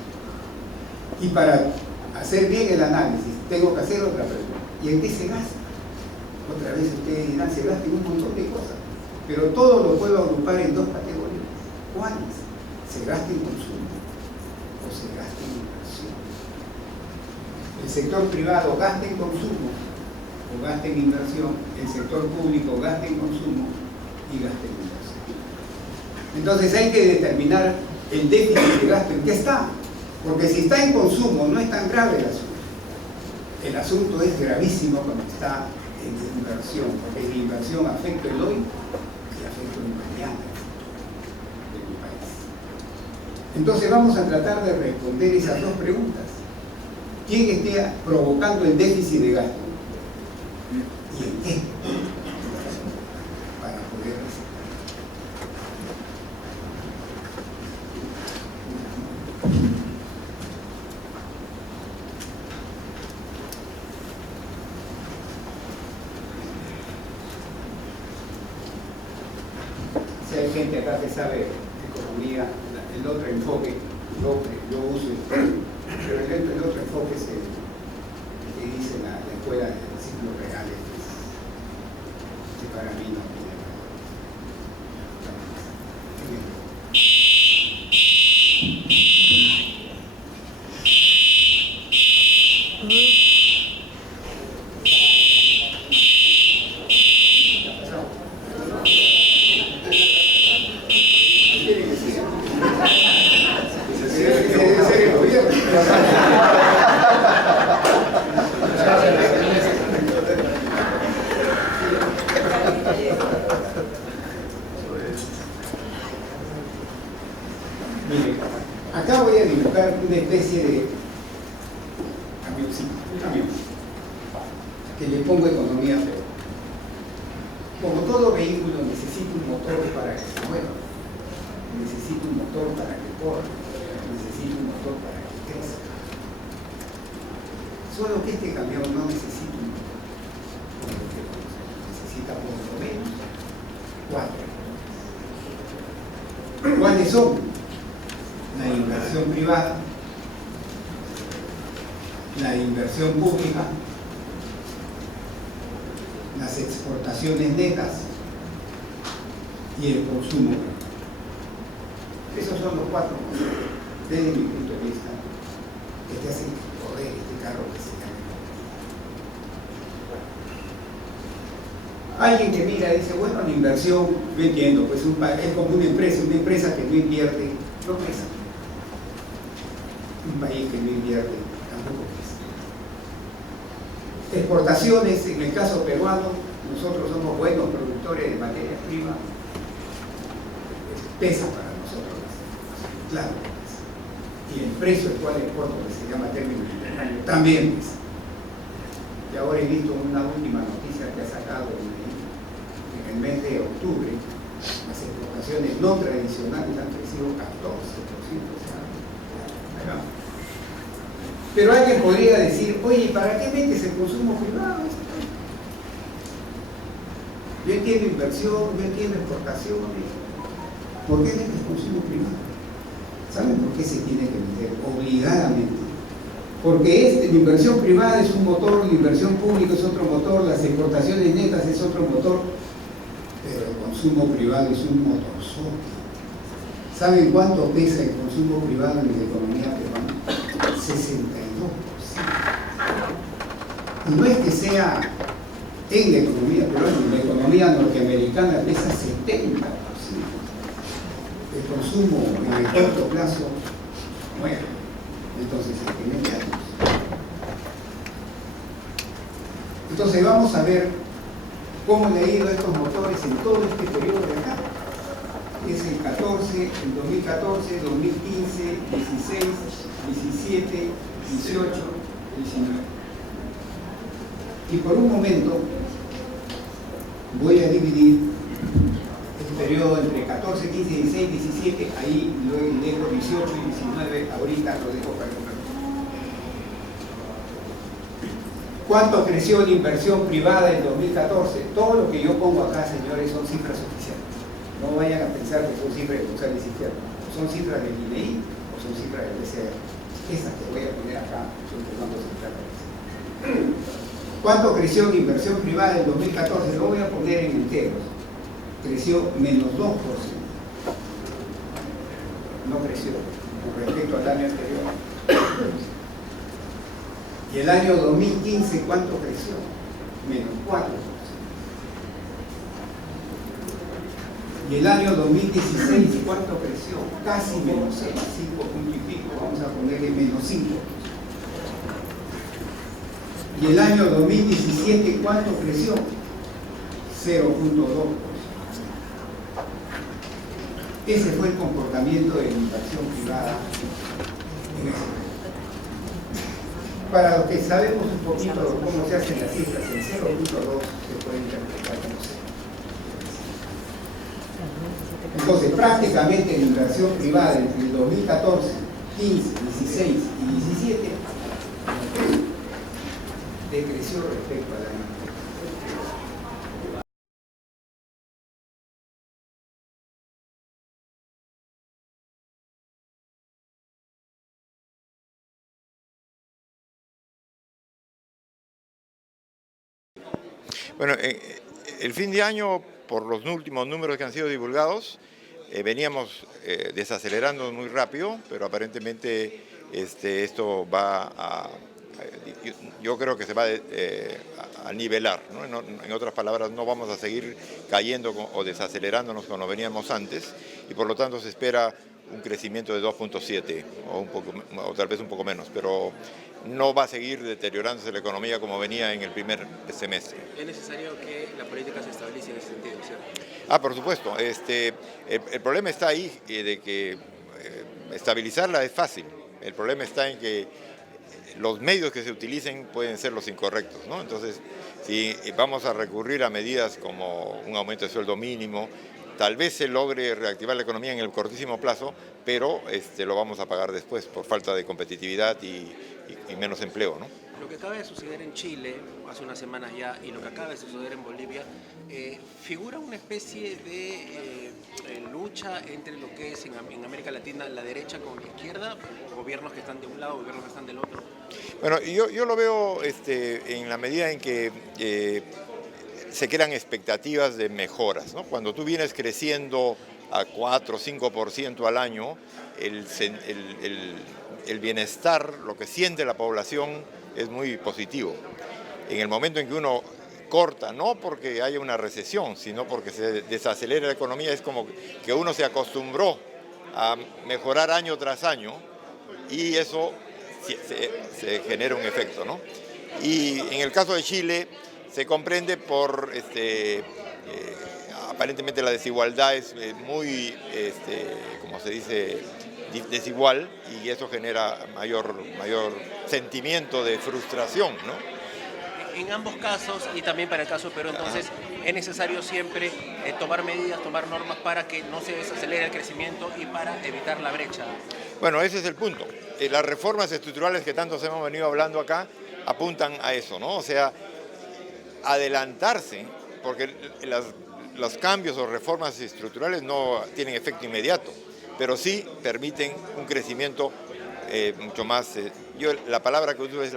Y para hacer bien el análisis, tengo que hacer otra pregunta. ¿Y en qué se gasta? Otra vez ustedes dirán, se gasta en un montón de cosas, pero todo lo puedo agrupar en dos categorías. ¿Cuáles? ¿Se gasta en consumo o se gasta en inversión? El sector privado gasta en consumo o gasta en inversión, el sector público gasta en consumo y gasta en inversión. Entonces hay que determinar el déficit de gasto en qué está, porque si está en consumo no es tan grave el asunto. El asunto es gravísimo cuando está en inversión, porque en inversión afecta el hoy y afecta el mañana de mi país. Entonces vamos a tratar de responder esas dos preguntas. ¿Quién esté provocando el déficit de gasto? ¿Y en qué? Para poder resolver. Si hay gente acá que sabe economía, el otro enfoque, yo uso, pero el otro enfoque es el que dice la escuela de ciclos reales, que para mí no tiene Mire, acá voy a dibujar una especie de camioncito, un camión, que le pongo economía feo. Como todo vehículo necesita un motor para que se mueva, necesita un motor para que corra, necesita un motor para que crezca. Solo que este camión no necesita un motor, necesita por lo menos 4. ¿Cuáles son? La inversión privada, la inversión pública, las exportaciones netas y el consumo. Esos son los 4 motores, desde mi punto de vista, que te hacen correr este carro que se llama. Alguien que mira y dice, bueno, la inversión, yo entiendo, pues es como una empresa que no invierte no pesa. Un país que no invierte tampoco pesa. Exportaciones, en el caso peruano, nosotros somos buenos productores de materias primas, pesa para nosotros las exportaciones, claro que pesa. Y el precio al cual exporto, que se llama término interno, también pesa. Y ahora he visto una última noticia que ha sacado en el mes de octubre, las exportaciones no tradicionales han crecido 14%. O sea, ahí vamos. Pero alguien podría decir, oye, ¿para qué metes el consumo privado? Yo entiendo inversión, yo entiendo exportaciones. ¿Por qué metes consumo privado? ¿Saben por qué se tiene que meter obligadamente? Porque la inversión privada es un motor, la inversión pública es otro motor, las exportaciones netas es otro motor, pero el consumo privado es un motorzote. ¿Saben cuánto pesa el consumo privado en la economía peruana? 62%. Y no es que sea en la economía peruana, en la economía norteamericana pesa 70%. El consumo en el corto plazo muere. Entonces hay que meternos. Entonces vamos a ver cómo le ha ido a estos motores en todo este periodo de acá. Es el 14, el 2014, 2015, 16, 17, 18, 19. Y por un momento voy a dividir el periodo entre 14, 15, 16, 17, ahí lo dejo 18 y 19, ahorita lo dejo para el. ¿Cuánto creció la inversión privada en 2014? Todo lo que yo pongo acá, señores, son cifras oficiales. No vayan a pensar que son cifras de González Izquierdo. Son cifras del INEI o son cifras del BCR. Esas que voy a poner acá son tomando cifras. ¿Cuánto creció la inversión privada en 2014? Lo voy a poner en enteros. Creció menos 2%. No creció con respecto al año anterior. Y el año 2015, ¿cuánto creció? Menos 4%. Y el año 2016, ¿cuánto creció? Casi menos 6, 5 puntos y pico, vamos a ponerle menos 5. Y el año 2017, ¿cuánto creció? 0.2%. Ese fue el comportamiento de la inversión privada en ese momento. Para los que sabemos un poquito cómo se hacen las cifras, el 0.2 se puede interpretar como 0. Entonces, prácticamente la inversión privada entre el 2014, 15, 16 y 17 decreció respecto al año anterior. Bueno, el fin de año, por los últimos números que han sido divulgados, veníamos desacelerando muy rápido, pero aparentemente esto va a... Yo creo que se va a nivelar, ¿no? En otras palabras, no vamos a seguir cayendo o desacelerándonos como veníamos antes, y por lo tanto se espera un crecimiento de 2.7 o tal vez un poco menos, pero no va a seguir deteriorándose la economía como venía en el primer semestre. Es necesario que la política se estabilice en ese sentido, ¿cierto? Ah, por supuesto. El problema está ahí, de que estabilizarla es fácil. El problema está en que los medios que se utilicen pueden ser los incorrectos, ¿no? Entonces, si vamos a recurrir a medidas como un aumento de sueldo mínimo, tal vez se logre reactivar la economía en el cortísimo plazo, pero lo vamos a pagar después por falta de competitividad y menos empleo, ¿no? Lo que acaba de suceder en Chile hace unas semanas ya y lo que acaba de suceder en Bolivia figura una especie de lucha entre lo que es en América Latina la derecha con la izquierda, gobiernos que están de un lado, gobiernos que están del otro. Bueno, yo lo veo en la medida en que se crean expectativas de mejoras, ¿no? Cuando tú vienes creciendo a 4 o 5% al año, el bienestar, lo que siente la población es muy positivo. En el momento en que uno corta, no porque haya una recesión, sino porque se desacelera la economía, es como que uno se acostumbró a mejorar año tras año y eso se genera un efecto, ¿no? Y en el caso de Chile se comprende por aparentemente la desigualdad es muy, como se dice, desigual y eso genera mayor sentimiento de frustración, ¿no? En ambos casos, y también para el caso de Perú, entonces, es necesario siempre tomar medidas, tomar normas para que no se desacelere el crecimiento y para evitar la brecha. Bueno, ese es el punto. Las reformas estructurales que tantos hemos venido hablando acá apuntan a eso, ¿no? O sea, adelantarse, porque los cambios o reformas estructurales no tienen efecto inmediato, pero sí permiten un crecimiento mucho más... la palabra que uso es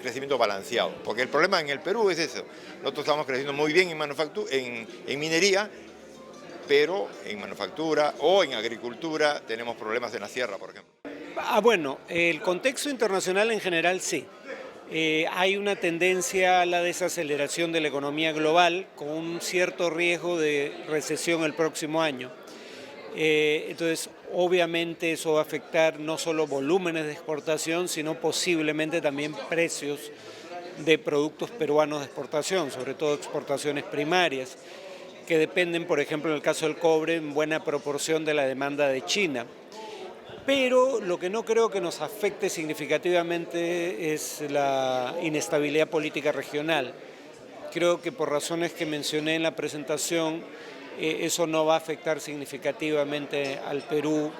crecimiento balanceado, porque el problema en el Perú es eso. Nosotros estamos creciendo muy bien en minería, pero en manufactura o en agricultura tenemos problemas en la sierra, por ejemplo. Bueno, el contexto internacional en general sí. Hay una tendencia a la desaceleración de la economía global con un cierto riesgo de recesión el próximo año. Entonces, obviamente eso va a afectar no solo volúmenes de exportación, sino posiblemente también precios de productos peruanos de exportación, sobre todo exportaciones primarias, que dependen, por ejemplo, en el caso del cobre, en buena proporción de la demanda de China. Pero lo que no creo que nos afecte significativamente es la inestabilidad política regional. Creo que por razones que mencioné en la presentación, eso no va a afectar significativamente al Perú,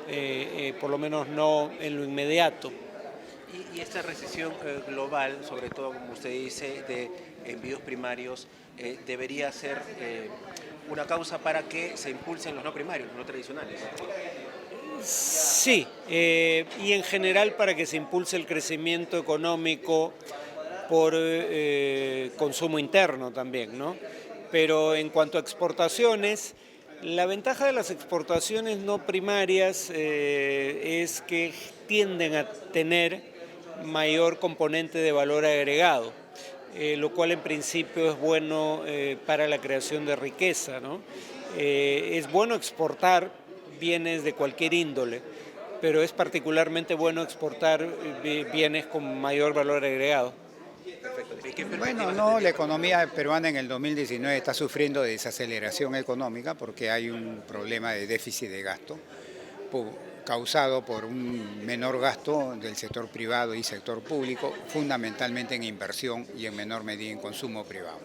por lo menos no en lo inmediato. Y esta recesión global, sobre todo, como usted dice, de envíos primarios, debería ser una causa para que se impulsen los no primarios, los no tradicionales. Sí, y en general para que se impulse el crecimiento económico por consumo interno también, ¿no? Pero en cuanto a exportaciones, la ventaja de las exportaciones no primarias es que tienden a tener mayor componente de valor agregado, lo cual en principio es bueno para la creación de riqueza, ¿no? Es bueno exportar bienes de cualquier índole, pero es particularmente bueno exportar bienes con mayor valor agregado. Bueno, no, la economía peruana en el 2019 está sufriendo de desaceleración económica porque hay un problema de déficit de gasto causado por un menor gasto del sector privado y sector público, fundamentalmente en inversión y en menor medida en consumo privado.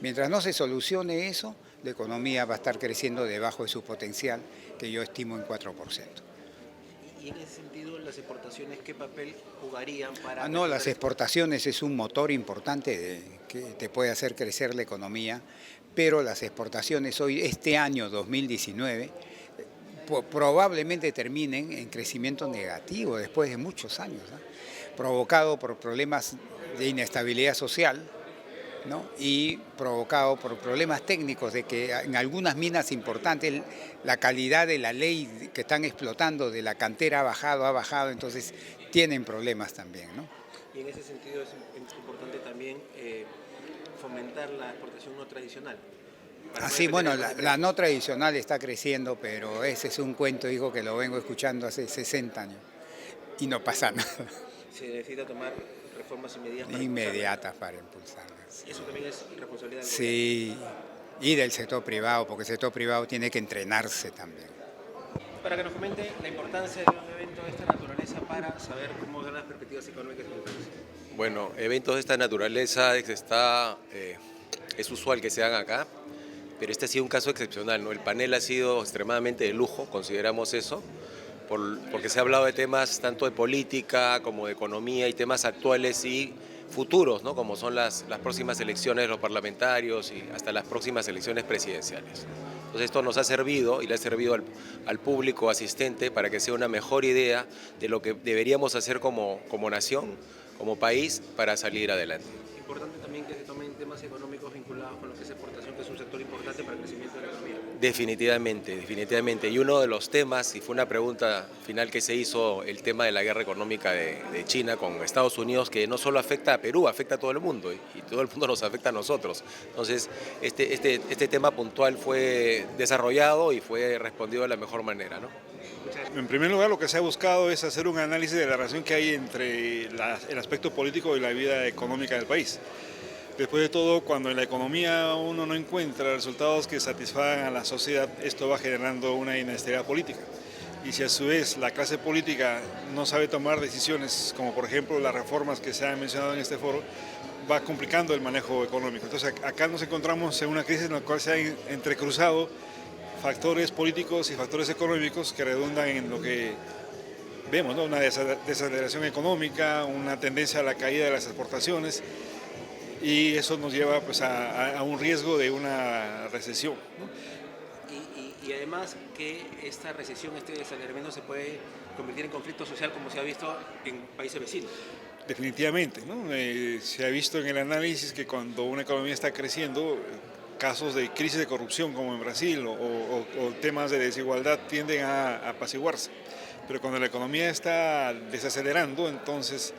Mientras no se solucione eso, la economía va a estar creciendo debajo de su potencial, que yo estimo en 4%. Y en ese sentido, las exportaciones, ¿qué papel jugarían para...? No, las exportaciones es un motor importante que te puede hacer crecer la economía, pero las exportaciones hoy, este año 2019, probablemente terminen en crecimiento negativo después de muchos años, ¿no? Provocado por problemas de inestabilidad social, ¿no? Y provocado por problemas técnicos de que en algunas minas importantes la calidad de la ley que están explotando de la cantera ha bajado, entonces tienen problemas también, ¿no? Y en ese sentido es importante también fomentar la exportación no tradicional. Así, bueno, la no tradicional está creciendo, pero ese es un cuento, digo, que lo vengo escuchando hace 60 años y no pasa nada. Se necesita tomar reformas inmediatas para impulsarlas. ¿Eso también es responsabilidad del gobierno? Sí, y del sector privado, porque el sector privado tiene que entrenarse también. Para que nos comente la importancia de un evento de esta naturaleza para saber cómo son las perspectivas económicas del país. Bueno, eventos de esta naturaleza es usual que se hagan acá, pero este ha sido un caso excepcional, ¿no? El panel ha sido extremadamente de lujo, consideramos eso, porque se ha hablado de temas tanto de política como de economía y temas actuales y futuros, ¿no? Como son las próximas elecciones de los parlamentarios y hasta las próximas elecciones presidenciales. Entonces esto nos ha servido y le ha servido al público asistente para que sea una mejor idea de lo que deberíamos hacer como nación, como país, para salir adelante. Importante también que se tomen temas económicos vinculados con lo que es exportación, que es un sector importante para el crecimiento de la economía. Definitivamente. Y uno de los temas, y fue una pregunta final que se hizo, el tema de la guerra económica de China con Estados Unidos, que no solo afecta a Perú, afecta a todo el mundo, y todo el mundo nos afecta a nosotros. Entonces, este tema puntual fue desarrollado y fue respondido de la mejor manera, ¿no? En primer lugar, lo que se ha buscado es hacer un análisis de la relación que hay entre el aspecto político y la vida económica del país. Después de todo, cuando en la economía uno no encuentra resultados que satisfagan a la sociedad, esto va generando una inestabilidad política. Y si a su vez la clase política no sabe tomar decisiones, como por ejemplo las reformas que se han mencionado en este foro, va complicando el manejo económico. Entonces acá nos encontramos en una crisis en la cual se han entrecruzado factores políticos y factores económicos que redundan en lo que vemos, ¿no? Una desaceleración económica, una tendencia a la caída de las exportaciones, y eso nos lleva pues, a un riesgo de una recesión, ¿no? Y además que esta recesión, este desaceleramiento se puede convertir en conflicto social como se ha visto en países vecinos. Definitivamente, ¿no? Se ha visto en el análisis que cuando una economía está creciendo, casos de crisis de corrupción como en Brasil o temas de desigualdad tienden a apaciguarse. Pero cuando la economía está desacelerando, entonces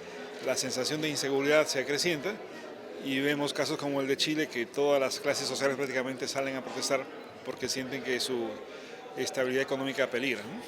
la sensación de inseguridad se acrecienta y vemos casos como el de Chile, que todas las clases sociales prácticamente salen a protestar porque sienten que su estabilidad económica peligra, ¿no?